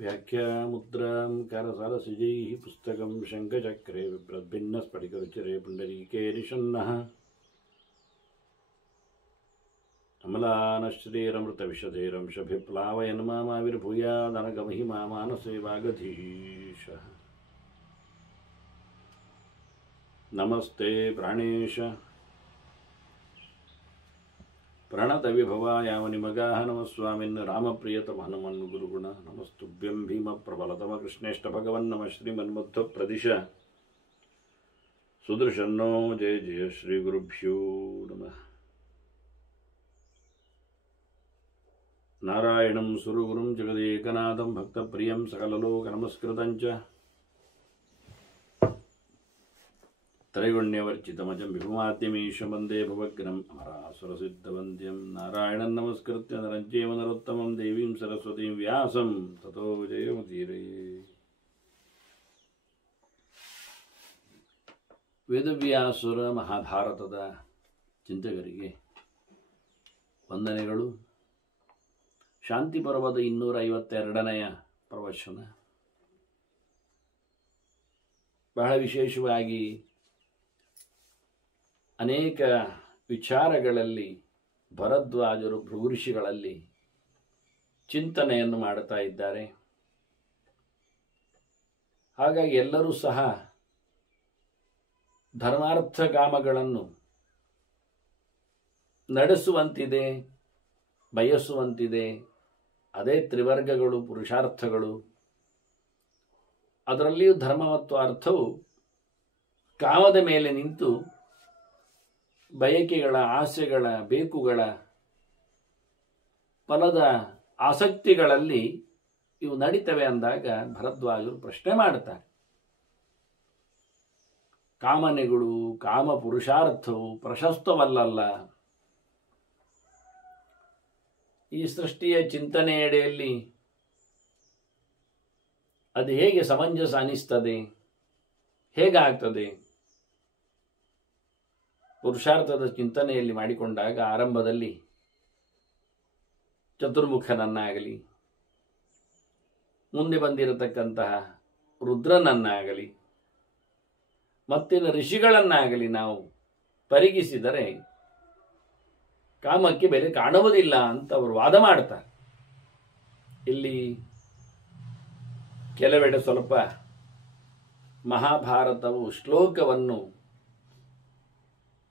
व्याख्यामुद्रां करसरसिजैः पुस्तकं शङ्खचक्रे बिभ्रद्भिन्नस्फटिकरुचिरे पुण्डरीके निषण्णः अमलानश्रीरमृतविशधेरंशभिप्लावयन् मामाविर्भूयादनगमहिमा मानसे वागधीशः। नमस्ते प्राणेश प्रणतविभवायामनिमगाः नमः स्वामिन् रामप्रियतम हनुमन् गुरुगुण नमस्तुभ्यं भीमप्रबलतम कृष्णेष्ट भगवन् नमः श्रीमन्मध्वप्रदिश सुदर्शनो जय जय श्रीगुरुभ्यो नमः। नारायणं सुरगुरुं जगदेकनाथं भक्तप्रियं सकललोकनमस्कृतं च त्रैगुण्यवर्जितमजं विभुमाद्यमीशं वन्दे भवग्रम् अमरासुरसिद्धवन्द्यं नारायणं नमस्कृत्य नरं चैव नरोत्तमं देवीं सरस्वतीं व्यासं ततो जयमुदीरये। ವೇದವ್ಯಾಸುರ ಮಹಾಭಾರತದ ಚಿಂತಕರಿಗೆ ವಂದನೆಗಳು. ಶಾಂತಿ ಪರ್ವದ 252ನೆಯ ಪ್ರವಚನ. ಬಹಳ ವಿಶೇಷವಾಗಿ ಅನೇಕ ವಿಚಾರಗಳಲ್ಲಿ ಭರದ್ವಾಜರು ಭೃಗುಋಷಿಗಳಲ್ಲಿ ಚಿಂತನೆಯನ್ನು ಮಾಡುತ್ತಾ ಇದ್ದಾರೆ. ಹಾಗಾಗಿ ಎಲ್ಲರೂ ಸಹ ಧರ್ಮಾರ್ಥ ಕಾಮಗಳನ್ನು ನಡೆಸುವಂತಿದೆ, ಬಯಸುವಂತಿದೆ. ಅದೇ ತ್ರಿವರ್ಗಗಳು, ಪುರುಷಾರ್ಥಗಳು. ಅದರಲ್ಲಿಯೂ ಧರ್ಮ ಮತ್ತು ಅರ್ಥವು ಕಾಮದ ಮೇಲೆ ನಿಂತು ಬಯಕೆಗಳ, ಆಸೆಗಳ, ಬೇಕುಗಳ, ಫಲದ ಆಸಕ್ತಿಗಳಲ್ಲಿ ಇವು ನಡೀತವೆ ಅಂದಾಗ ಭರದ್ವಾಜರು ಪ್ರಶ್ನೆ ಮಾಡುತ್ತಾರೆ. ಕಾಮನೆಗಳು, ಕಾಮ ಪುರುಷಾರ್ಥವು ಪ್ರಶಸ್ತವಲ್ಲ. ಈ ಸೃಷ್ಟಿಯ ಚಿಂತನೆಯಡೆಯಲ್ಲಿ ಅದು ಹೇಗೆ ಸಮಂಜಸ ಅನಿಸ್ತದೆ, ಹೇಗಾಗ್ತದೆ? ಪುರುಷಾರ್ಥದ ಚಿಂತನೆಯಲ್ಲಿ ಮಾಡಿಕೊಂಡಾಗ ಆರಂಭದಲ್ಲಿ ಚತುರ್ಮುಖನನ್ನಾಗಲಿ, ಮುಂದೆ ಬಂದಿರತಕ್ಕಂತಹ ರುದ್ರನನ್ನಾಗಲಿ, ಮತ್ತಿನ ಋಷಿಗಳನ್ನಾಗಲಿ ನಾವು ಪರಿಗಿಸಿದರೆ ಕಾಮಕ್ಕೆ ಬೆಲೆ ಕಾಣುವುದಿಲ್ಲ ಅಂತ ಅವರು ವಾದ ಮಾಡ್ತಾರೆ. ಇಲ್ಲಿ ಕೆಲವೆಡೆ ಸ್ವಲ್ಪ ಮಹಾಭಾರತವು ಶ್ಲೋಕವನ್ನು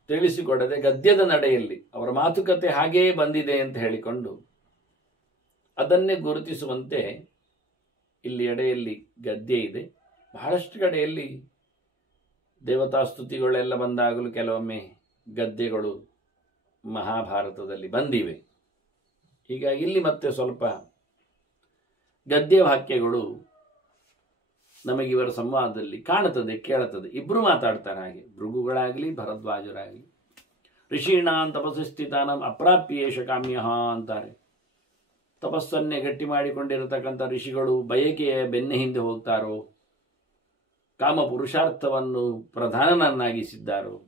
ತಿಳಿಸಿಕೊಡದೆ ಗದ್ಯದ ನಡೆಯಲ್ಲಿ ಅವರ ಮಾತುಕತೆ ಹಾಗೆಯೇ ಬಂದಿದೆ ಅಂತ ಹೇಳಿಕೊಂಡು ಅದನ್ನೇ ಗುರುತಿಸುವಂತೆ ಇಲ್ಲಿ ಎಡೆಯಲ್ಲಿ ಗದ್ಯ ಇದೆ. ಬಹಳಷ್ಟು ಕಡೆಯಲ್ಲಿ ದೇವತಾ ಸ್ತುತಿಗಳೆಲ್ಲ ಬಂದಾಗಲೂ ಕೆಲವೊಮ್ಮೆ ಗದ್ಯಗಳು ಮಹಾಭಾರತದಲ್ಲಿ ಬಂದಿವೆ. ಹೀಗಾಗಿ ಇಲ್ಲಿ ಮತ್ತೆ ಸ್ವಲ್ಪ ಗದ್ಯ ವಾಕ್ಯಗಳು ನಮಗಿವರ ಸಂವಾದದಲ್ಲಿ ಕಾಣುತ್ತದೆ, ಕೇಳುತ್ತದೆ. ಇಬ್ಬರು ಮಾತಾಡ್ತಾರೆ ಹಾಗೆ, ಭೃಗುಗಳಾಗಲಿ ಭರದ್ವಾಜರಾಗಲಿ. ಋಷೀಣಾಂ ತಪಸ್ಸಿ ಸ್ಥಿತಾನಾಂ ಅಪ್ರಾಪ್ಯೇಷ ಕಾಮ್ಯಃ ಅಂತಾರೆ. ತಪಸ್ಸನ್ನೇ ಗಟ್ಟಿ ಮಾಡಿಕೊಂಡಿರತಕ್ಕಂಥ ಋಷಿಗಳು ಬಯಕೆಯ ಬೆನ್ನ ಹಿಂದೆ ಹೋಗ್ತಾರೋ, ಕಾಮ ಪುರುಷಾರ್ಥವನ್ನು ಪ್ರಧಾನನನ್ನಾಗಿಸಿದ್ದಾರೋ,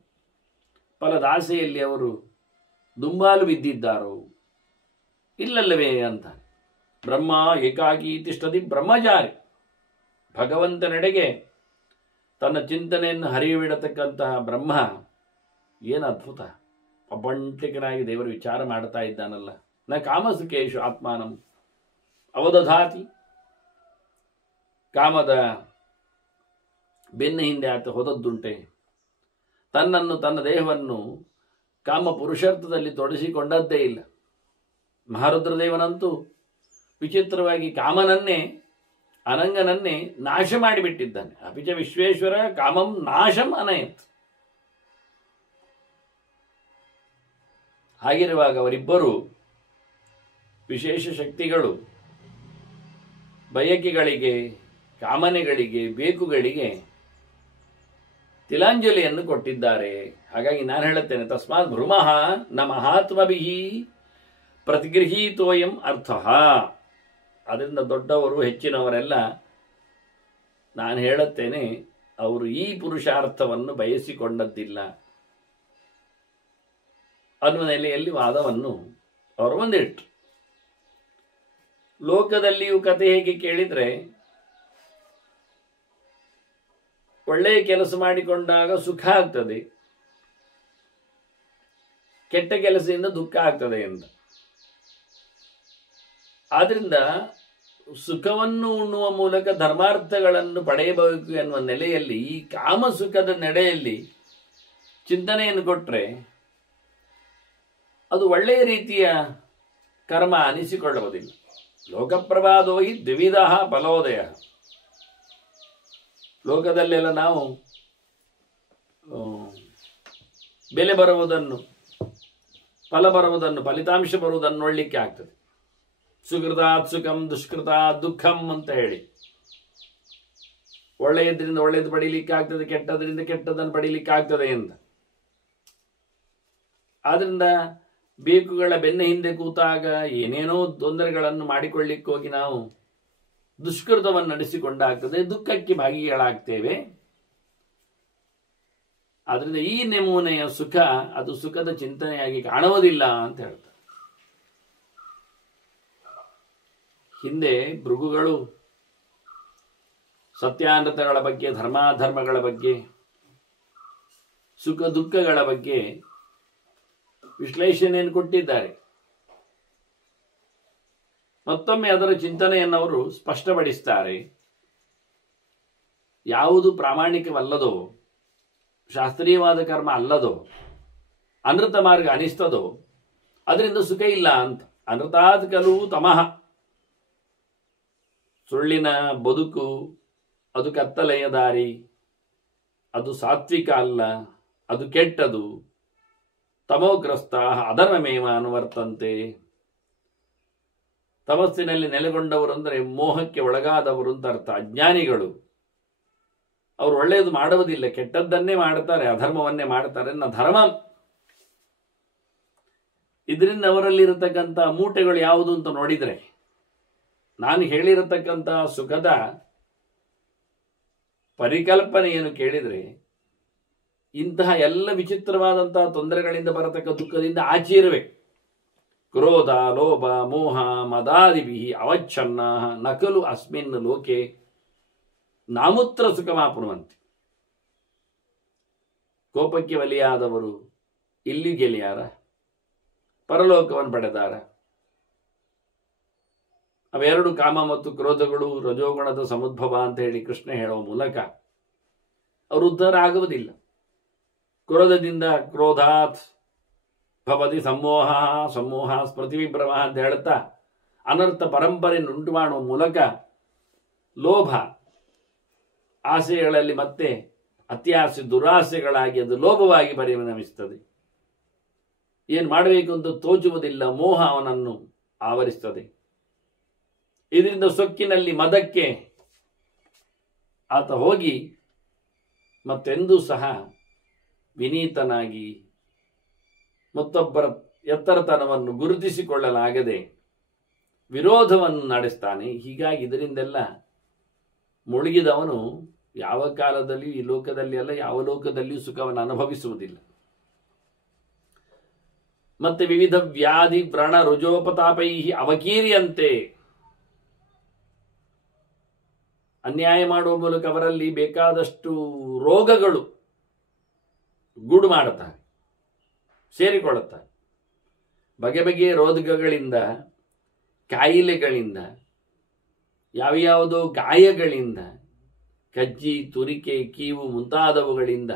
ಫಲದಾಸೆಯಲ್ಲಿ ಅವರು ದುಂಬಾಲು ಬಿದ್ದಿದ್ದಾರೋ, ಇಲ್ಲಲ್ಲವೇ ಅಂತ. ಬ್ರಹ್ಮ ಏಕಾಕಿ ತಿಷ್ಠತಿ ಬ್ರಹ್ಮಚಾರಿ. ಭಗವಂತನೆಡೆಗೆ ತನ್ನ ಚಿಂತನೆಯನ್ನು ಹರಿಯಬಿಡತಕ್ಕಂತಹ ಬ್ರಹ್ಮ ಏನು ಅದ್ಭುತ, ಅಬಂಟಿಕನಾಗಿ ದೇವರು ವಿಚಾರ ಮಾಡ್ತಾ ಇದ್ದಾನಲ್ಲ. ನ ಕಾಮಸುಖೇಶು ಆತ್ಮಾನಂ ಅವದಧಾತಿ. ಕಾಮದ ಬೆನ್ನ ಹಿಂದೆ ಆತ ಹೋದದ್ದುಂಟೆ. ತನ್ನನ್ನು, ತನ್ನ ದೇಹವನ್ನು ಕಾಮ ಪುರುಷಾರ್ಥದಲ್ಲಿ ತೊಡಗಿಸಿಕೊಂಡದ್ದೇ ಇಲ್ಲ. ಮಹಾರುದ್ರದೇವನಂತೂ ವಿಚಿತ್ರವಾಗಿ ಕಾಮನನ್ನೇ, ಅನಂಗನನ್ನೇ ನಾಶ ಮಾಡಿಬಿಟ್ಟಿದ್ದಾನೆ. ಅಪಿಚ ವಿಶ್ವೇಶ್ವರ ಕಾಮಂ ನಾಶಂ ಅನಯತ್. ಹಾಗಿರುವಾಗ ಅವರಿಬ್ಬರು ವಿಶೇಷ ಶಕ್ತಿಗಳು ಬಯಕೆಗಳಿಗೆ, ಕಾಮನೆಗಳಿಗೆ, ಬೇಕುಗಳಿಗೆ ತಿಲಾಂಜಲಿಯನ್ನು ಕೊಟ್ಟಿದ್ದಾರೆ. ಹಾಗಾಗಿ ನಾನು ಹೇಳುತ್ತೇನೆ, ತಸ್ಮಾತ್ ಭ್ರಮಃ ನ ಮಹಾತ್ಮಭಿಃ ಪ್ರತಿಗೃಹೀತೋಯಂ ಅರ್ಥಃ. ಅದರಿಂದ ದೊಡ್ಡವರು, ಹೆಚ್ಚಿನವರೆಲ್ಲ ನಾನು ಹೇಳುತ್ತೇನೆ, ಅವರು ಈ ಪುರುಷಾರ್ಥವನ್ನು ಬಯಸಿಕೊಂಡದ್ದಿಲ್ಲ ಅನ್ನುವ ನೆಲೆಯಲ್ಲಿ ವಾದವನ್ನು ಅವರು ಮುಂದಿಟ್ಟರು. ಲೋಕದಲ್ಲಿಯೂ ಕತೆ ಹೇಗೆ ಕೇಳಿದ್ರೆ, ಒಳ್ಳೆಯ ಕೆಲಸ ಮಾಡಿಕೊಂಡಾಗ ಸುಖ ಆಗ್ತದೆ, ಕೆಟ್ಟ ಕೆಲಸದಿಂದ ದುಃಖ ಆಗ್ತದೆ ಅಂತ. ಆದ್ರಿಂದ ಸುಖವನ್ನು ಉಣ್ಣುವ ಮೂಲಕ ಧರ್ಮಾರ್ಥಗಳನ್ನು ಪಡೆಯಬೇಕು ಎನ್ನುವ ನೆಲೆಯಲ್ಲಿ, ಈ ಕಾಮ ಸುಖದ ನೆಲೆಯಲ್ಲಿ ಚಿಂತನೆಯನ್ನು ಕೊಟ್ಟರೆ ಅದು ಒಳ್ಳೆಯ ರೀತಿಯ ಕರ್ಮ ಅನಿಸಿಕೊಳ್ಳುವುದಿಲ್ಲ. ಲೋಕಪ್ರವಾದೋ ಹಿ ದ್ವಿವಿಧ ಫಲೋದಯ. ಲೋಕದಲ್ಲೆಲ್ಲ ನಾವು ಬೆಲೆ ಬರುವುದನ್ನು, ಫಲ ಬರುವುದನ್ನು, ಫಲಿತಾಂಶ ಬರುವುದನ್ನು ನೋಡಲಿಕ್ಕೆ ಆಗ್ತದೆ. ಸುಕೃತಾತ್ ಸುಖಂ ದುಷ್ಕೃತಾತ್ ದುಃಖಂ ಅಂತ ಹೇಳಿ, ಒಳ್ಳೆಯದ್ರಿಂದ ಒಳ್ಳೆಯದು ಪಡೀಲಿಕ್ಕೆ ಆಗ್ತದೆ, ಕೆಟ್ಟದ್ರಿಂದ ಕೆಟ್ಟದನ್ನು ಪಡೀಲಿಕ್ಕೆ ಆಗ್ತದೆ ಅಂತ. ಆದ್ರಿಂದ ಬೇಕುಗಳ ಬೆನ್ನ ಹಿಂದೆ ಕೂತಾಗ ಏನೇನೋ ತೊಂದರೆಗಳನ್ನು ಮಾಡಿಕೊಳ್ಳಿಕ್ಕೆ ಹೋಗಿ ನಾವು ದುಷ್ಕೃತವನ್ನು ನಡೆಸಿಕೊಂಡಾಗ್ತದೆ, ದುಃಖಕ್ಕೆ ಭಾಗಿಗಳಾಗ್ತೇವೆ. ಆದ್ರಿಂದ ಈ ನಮೂನೆಯ ಸುಖ ಅದು ಸುಖದ ಚಿಂತನೆಯಾಗಿ ಕಾಣುವುದಿಲ್ಲ ಅಂತ ಹೇಳ್ತಾರೆ. ಹಿಂದೆ ಭೃಗುಗಳು ಸತ್ಯಾನೃತಗಳ ಬಗ್ಗೆ, ಧರ್ಮಾಧರ್ಮಗಳ ಬಗ್ಗೆ, ಸುಖ ದುಃಖಗಳ ಬಗ್ಗೆ ವಿಶ್ಲೇಷಣೆಯನ್ನು ಕೊಟ್ಟಿದ್ದಾರೆ. ಮತ್ತೊಮ್ಮೆ ಅದರ ಚಿಂತನೆಯನ್ನು ಅವರು ಸ್ಪಷ್ಟಪಡಿಸ್ತಾರೆ. ಯಾವುದು ಪ್ರಾಮಾಣಿಕವಲ್ಲದೋ, ಶಾಸ್ತ್ರೀಯವಾದ ಕರ್ಮ ಅಲ್ಲದೋ, ಅನೃತ ಮಾರ್ಗ ಅನಿಸ್ತದೋ ಅದರಿಂದ ಸುಖ ಇಲ್ಲ ಅಂತ. ಅನೃತಾತ್ ಖಲು ತಮಃ. ಸುಳ್ಳಿನ ಬದುಕು ಅದು ಕತ್ತಲೆಯ ದಾರಿ, ಅದು ಸಾತ್ವಿಕ ಅಲ್ಲ, ಅದು ಕೆಟ್ಟದು. ತಮೋಗ್ರಸ್ತ ಅಧರ್ಮಮೇವ ಅನುವರ್ತಂತೆ. ತಮಸ್ಸಿನಲ್ಲಿ ನೆಲೆಗೊಂಡವರು ಅಂದರೆ ಮೋಹಕ್ಕೆ ಒಳಗಾದವರು ಅಂತ ಅರ್ಥ. ಅಜ್ಞಾನಿಗಳು, ಅವರು ಒಳ್ಳೆಯದು ಮಾಡುವುದಿಲ್ಲ, ಕೆಟ್ಟದ್ದನ್ನೇ ಮಾಡ್ತಾರೆ, ಅಧರ್ಮವನ್ನೇ ಮಾಡ್ತಾರೆ. ಧರ್ಮ ಇದರಿಂದ ಅವರಲ್ಲಿರತಕ್ಕಂಥ ಮೂಟೆಗಳು ಯಾವುದು ಅಂತ ನೋಡಿದರೆ, ನಾನು ಹೇಳಿರತಕ್ಕಂಥ ಸುಖದ ಪರಿಕಲ್ಪನೆಯನ್ನು ಕೇಳಿದರೆ, ಇಂತಹ ಎಲ್ಲ ವಿಚಿತ್ರವಾದಂತಹ ತೊಂದರೆಗಳಿಂದ ಬರತಕ್ಕ ದುಃಖದಿಂದ ಆಚೆ ಇರಬೇಕು. ಕ್ರೋಧ, ಲೋಭ, ಮೋಹ, ಮದಾದಿಭಿ ಅವಚ್ಛನ್ನ ನಕಲು ಅಸ್ಮಿನ್ ಲೋಕೆ ನಾಮೂತ್ರ ಸುಖಮಾಪುನುವಂತೆ. ಕೋಪಕ್ಕೆ ಬಲಿಯಾದವರು ಇಲ್ಲಿ ಗೆಳೆಯಾರ, ಪರಲೋಕವನ್ನು ಪಡೆದಾರ. ಅವೆರಡು ಕಾಮ ಮತ್ತು ಕ್ರೋಧಗಳು ರಜೋಗುಣದ ಸಮುದ್ಭವ ಅಂತ ಹೇಳಿ ಕೃಷ್ಣ ಹೇಳುವ ಮೂಲಕ ಅವರು ಉದ್ಧಾರ ಆಗುವುದಿಲ್ಲ. ಕ್ರೋಧದಿಂದ ಕ್ರೋಧಾತ್ ಭವತಿ ಸಮೋಹ, ಸಮೋಹ ಸ್ಮೃತಿವಿಭ್ರಮ ಅಂತ ಹೇಳುತ್ತಾ ಅನರ್ಥ ಪರಂಪರೆಯನ್ನು ಉಂಟು ಮಾಡುವ ಮೂಲಕ ಲೋಭ ಆಸೆಗಳಲ್ಲಿ ಮತ್ತೆ ಅತ್ಯಾಸೆ ದುರಾಸೆಗಳಾಗಿ ಅದು ಲೋಭವಾಗಿ ಪರಿಣಮಿಸುತ್ತದೆ. ಏನು ಮಾಡಬೇಕು ಅಂತ ತೋಚುವುದಿಲ್ಲ, ಮೋಹ ಅವನನ್ನು ಆವರಿಸುತ್ತದೆ. ಇದರಿಂದ ಸೊಕ್ಕಿನಲ್ಲಿ ಮದಕ್ಕೆ ಆತ ಹೋಗಿ ಮತ್ತೆಂದೂ ಸಹ ವಿನೀತನಾಗಿ ಮತ್ತೊಬ್ಬರ ಎತ್ತರತನವನ್ನು ಗುರುತಿಸಿಕೊಳ್ಳಲಾಗದೆ ವಿರೋಧವನ್ನು ನಡೆಸ್ತಾನೆ. ಹೀಗಾಗಿ ಇದರಿಂದೆಲ್ಲ ಮುಳುಗಿದವನು ಯಾವ ಕಾಲದಲ್ಲಿಯೂ ಈ ಲೋಕದಲ್ಲಿ ಅಲ್ಲ, ಯಾವ ಲೋಕದಲ್ಲಿಯೂ ಸುಖವನ್ನು ಅನುಭವಿಸುವುದಿಲ್ಲ. ಮತ್ತೆ ವಿವಿಧ ವ್ಯಾಧಿ ವ್ರಣ ರುಜೋಪತಾಪೈ ಅವಕೀರ್ಯಂತೆ. ಅನ್ಯಾಯ ಮಾಡುವ ಮೂಲಕ ಅವರಲ್ಲಿ ಬೇಕಾದಷ್ಟು ರೋಗಗಳು ಗೂಡು ಮಾಡುತ್ತಾರೆ, ಸೇರಿಕೊಳ್ಳುತ್ತಾರೆ. ಬಗೆ ಬಗೆಯ ರೋಗಗಳಿಂದ, ಕಾಯಿಲೆಗಳಿಂದ, ಯಾವ್ಯಾವುದೋ ಗಾಯಗಳಿಂದ, ಕಜ್ಜಿ, ತುರಿಕೆ, ಕೀವು ಮುಂತಾದವುಗಳಿಂದ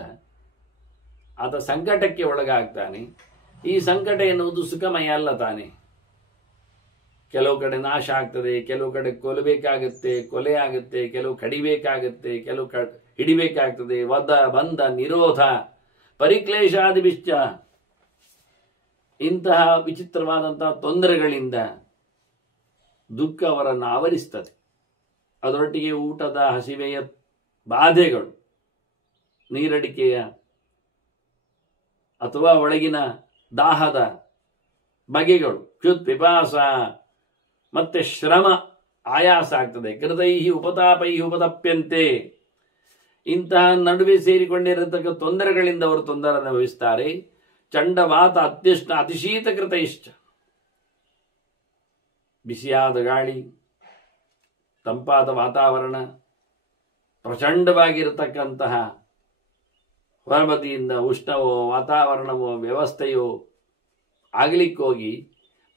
ಆತ ಸಂಕಟಕ್ಕೆ ಒಳಗಾಗ್ತಾನೆ. ಈ ಸಂಕಟ ಎನ್ನುವುದು ಸುಖಮಯ ಅಲ್ಲ ತಾನೆ. ಕೆಲವು ಕಡೆ ನಾಶ ಆಗ್ತದೆ, ಕೆಲವು ಕಡೆ ಕೊಲ್ಲಬೇಕಾಗತ್ತೆ, ಕೊಲೆ ಆಗುತ್ತೆ, ಕೆಲವು ಕಡಿಬೇಕಾಗತ್ತೆ, ಕೆಲವು ಹಿಡಿಬೇಕಾಗ್ತದೆ. ವಧ, ಬಂಧ, ನಿರೋಧ, ಪರಿಕ್ಲೇಶಾದಿಭಿಶ್ಚ ಇಂತಹ ವಿಚಿತ್ರವಾದಂತಹ ತೊಂದರೆಗಳಿಂದ ದುಃಖ ಅವರನ್ನು ಆವರಿಸ್ತದೆ. ಅದರೊಟ್ಟಿಗೆ ಊಟದ ಹಸಿವೆಯ ಬಾಧೆಗಳು, ನೀರಡಿಕೆಯ ಅಥವಾ ಒಳಗಿನ ದಾಹದ ಬಗೆಗಳು, ಕ್ಷುತ್ ಪಿಪಾಸ, ಮತ್ತೆ ಶ್ರಮ, ಆಯಾಸ ಆಗ್ತದೆ. ಕೃತೈಹಿ ಉಪತಾಪೈಹಿ ಉಪತಪ್ಯಂತೆ. ಇಂತಹ ನಡುವೆ ಸೇರಿಕೊಂಡಿರತಕ್ಕ ತೊಂದರೆಗಳಿಂದ ಅವರು ತೊಂದರೆ ಅನುಭವಿಸ್ತಾರೆ. ಚಂಡವಾತ ಅತ್ಯುಷ್ಣ ಅತಿಶೀತ ಕೃತೈಶ್ಚ. ಬಿಸಿಯಾದ ಗಾಳಿ, ತಂಪಾದ ವಾತಾವರಣ, ಪ್ರಚಂಡವಾಗಿರತಕ್ಕಂತಹ ಹೊರಬದಿಯಿಂದ ಉಷ್ಣವೋ ವಾತಾವರಣವೋ ವ್ಯವಸ್ಥೆಯೋ ಆಗಲಿಕ್ಕೋಗಿ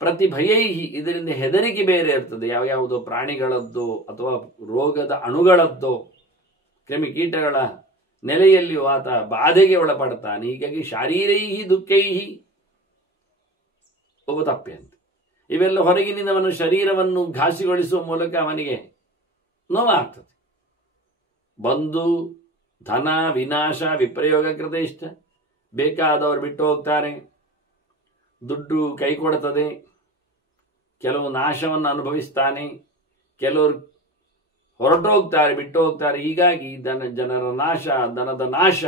ಪ್ರತಿ ಭಯೈಹಿ ಇದರಿಂದ ಹೆದರಿಕೆ ಬೇರೆ ಇರ್ತದೆ. ಯಾವ್ಯಾವುದೋ ಪ್ರಾಣಿಗಳದ್ದೋ ಅಥವಾ ರೋಗದ ಅಣುಗಳದ್ದೋ ಕ್ರಿಮಿಕೀಟಗಳ ನೆಲೆಯಲ್ಲಿಯೂ ಆತ ಬಾಧೆಗೆ ಒಳಪಡ್ತಾನೆ. ಹೀಗಾಗಿ ಶಾರೀರೈಹಿ ದುಃಖೈಹಿ ಉಪತಪ್ಯ ಅಂತ ಇವೆಲ್ಲ ಹೊರಗಿನಿಂದವನು ಶರೀರವನ್ನು ಘಾಸಿಗೊಳಿಸುವ ಮೂಲಕ ಅವನಿಗೆ ನೋವಾಗ್ತದೆ. ಬಂಧು ಧನ ವಿನಾಶ ವಿಪ್ರಯೋಗ ಕೃತ ಇಷ್ಟ, ಬೇಕಾದವರು ಬಿಟ್ಟು ಹೋಗ್ತಾರೆ, ದುಡ್ಡು ಕೈ ಕೊಡುತ್ತದೆ, ಕೆಲವು ನಾಶವನ್ನು ಅನುಭವಿಸ್ತಾನೆ, ಕೆಲವರು ಹೊರಟೋಗ್ತಾರೆ, ಬಿಟ್ಟು ಹೋಗ್ತಾರೆ. ಹೀಗಾಗಿ ಜನರ ನಾಶ, ಧನದ ನಾಶ,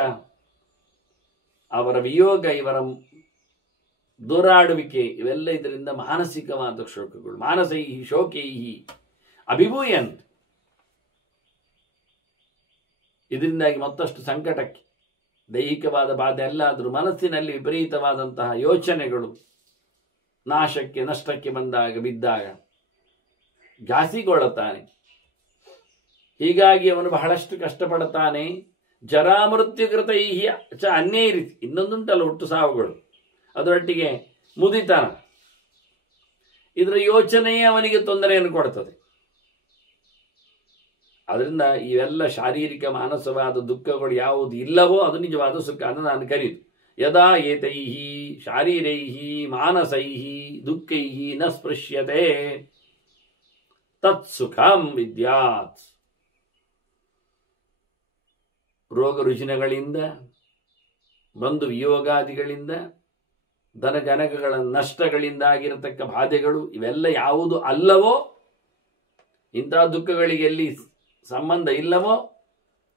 ಅವರ ವಿಯೋಗ, ಇವರ ದೂರಾಡುವಿಕೆ, ಇವೆಲ್ಲ ಇದರಿಂದ ಮಾನಸಿಕವಾದ ಶೋಕಗಳು. ಮಾನಸೈಹಿ ಶೋಕೈಹಿ ಅಭಿಭೂಯಂತ್. ಇದರಿಂದಾಗಿ ಮತ್ತಷ್ಟು ಸಂಕಟಕ್ಕೆ, ದೈಹಿಕವಾದ ಬಾಧೆ ಅಲ್ಲಾದರೂ ಮನಸ್ಸಿನಲ್ಲಿ ವಿಪರೀತವಾದಂತಹ ಯೋಚನೆಗಳು ನಾಶಕ್ಕೆ ನಷ್ಟಕ್ಕೆ ಬಿದ್ದಾಗ ಘಾಸಿಗೊಳ್ಳುತ್ತಾನೆ. ಹೀಗಾಗಿ ಅವನು ಬಹಳಷ್ಟು ಕಷ್ಟಪಡುತ್ತಾನೆ. ಜರಾಮೃತ್ಯುಕೃತೈಹಿ ಚ ಅನ್ಯೇ ರೀತಿ, ಇನ್ನೊಂದುಂಟಲ್ಲ ಹುಟ್ಟು ಸಾವುಗಳು, ಅದರೊಟ್ಟಿಗೆ ಮುದಿತನ, ಇದರ ಯೋಚನೆಯೇ ಅವನಿಗೆ ತೊಂದರೆಯನ್ನು ಕೊಡುತ್ತದೆ. ಅದರಿಂದ ಇವೆಲ್ಲ ಶಾರೀರಿಕ ಮಾನಸವಾದ ದುಃಖಗಳು ಯಾವುದು ಇಲ್ಲವೋ ಅದು ನಿಜವಾದ ಸುಖ ಅಂತ ನಾನು ಕರೀದು. ಯದಾ ಏತೈಹಿ ಶಾರೀರೈಹಿ ಮಾನಸೈಹಿ ದುಃಖೈಹಿ ನ ಸ್ಪೃಶ್ಯತೆ ತತ್ ಸುಖಂ ವಿದ್ಯಾತ್. ರೋಗ ರುಜಿನಗಳಿಂದ, ಬಂಧು ವಿಯೋಗಾದಿಗಳಿಂದ, ಧನಜನಕಗಳ ನಷ್ಟಗಳಿಂದಾಗಿರತಕ್ಕ ಬಾಧೆಗಳು ಇವೆಲ್ಲ ಯಾವುದು ಅಲ್ಲವೋ, ಇಂತಹ ದುಃಖಗಳಿಗೆ ಎಲ್ಲಿ ಸಂಬಂಧ ಇಲ್ಲವೋ,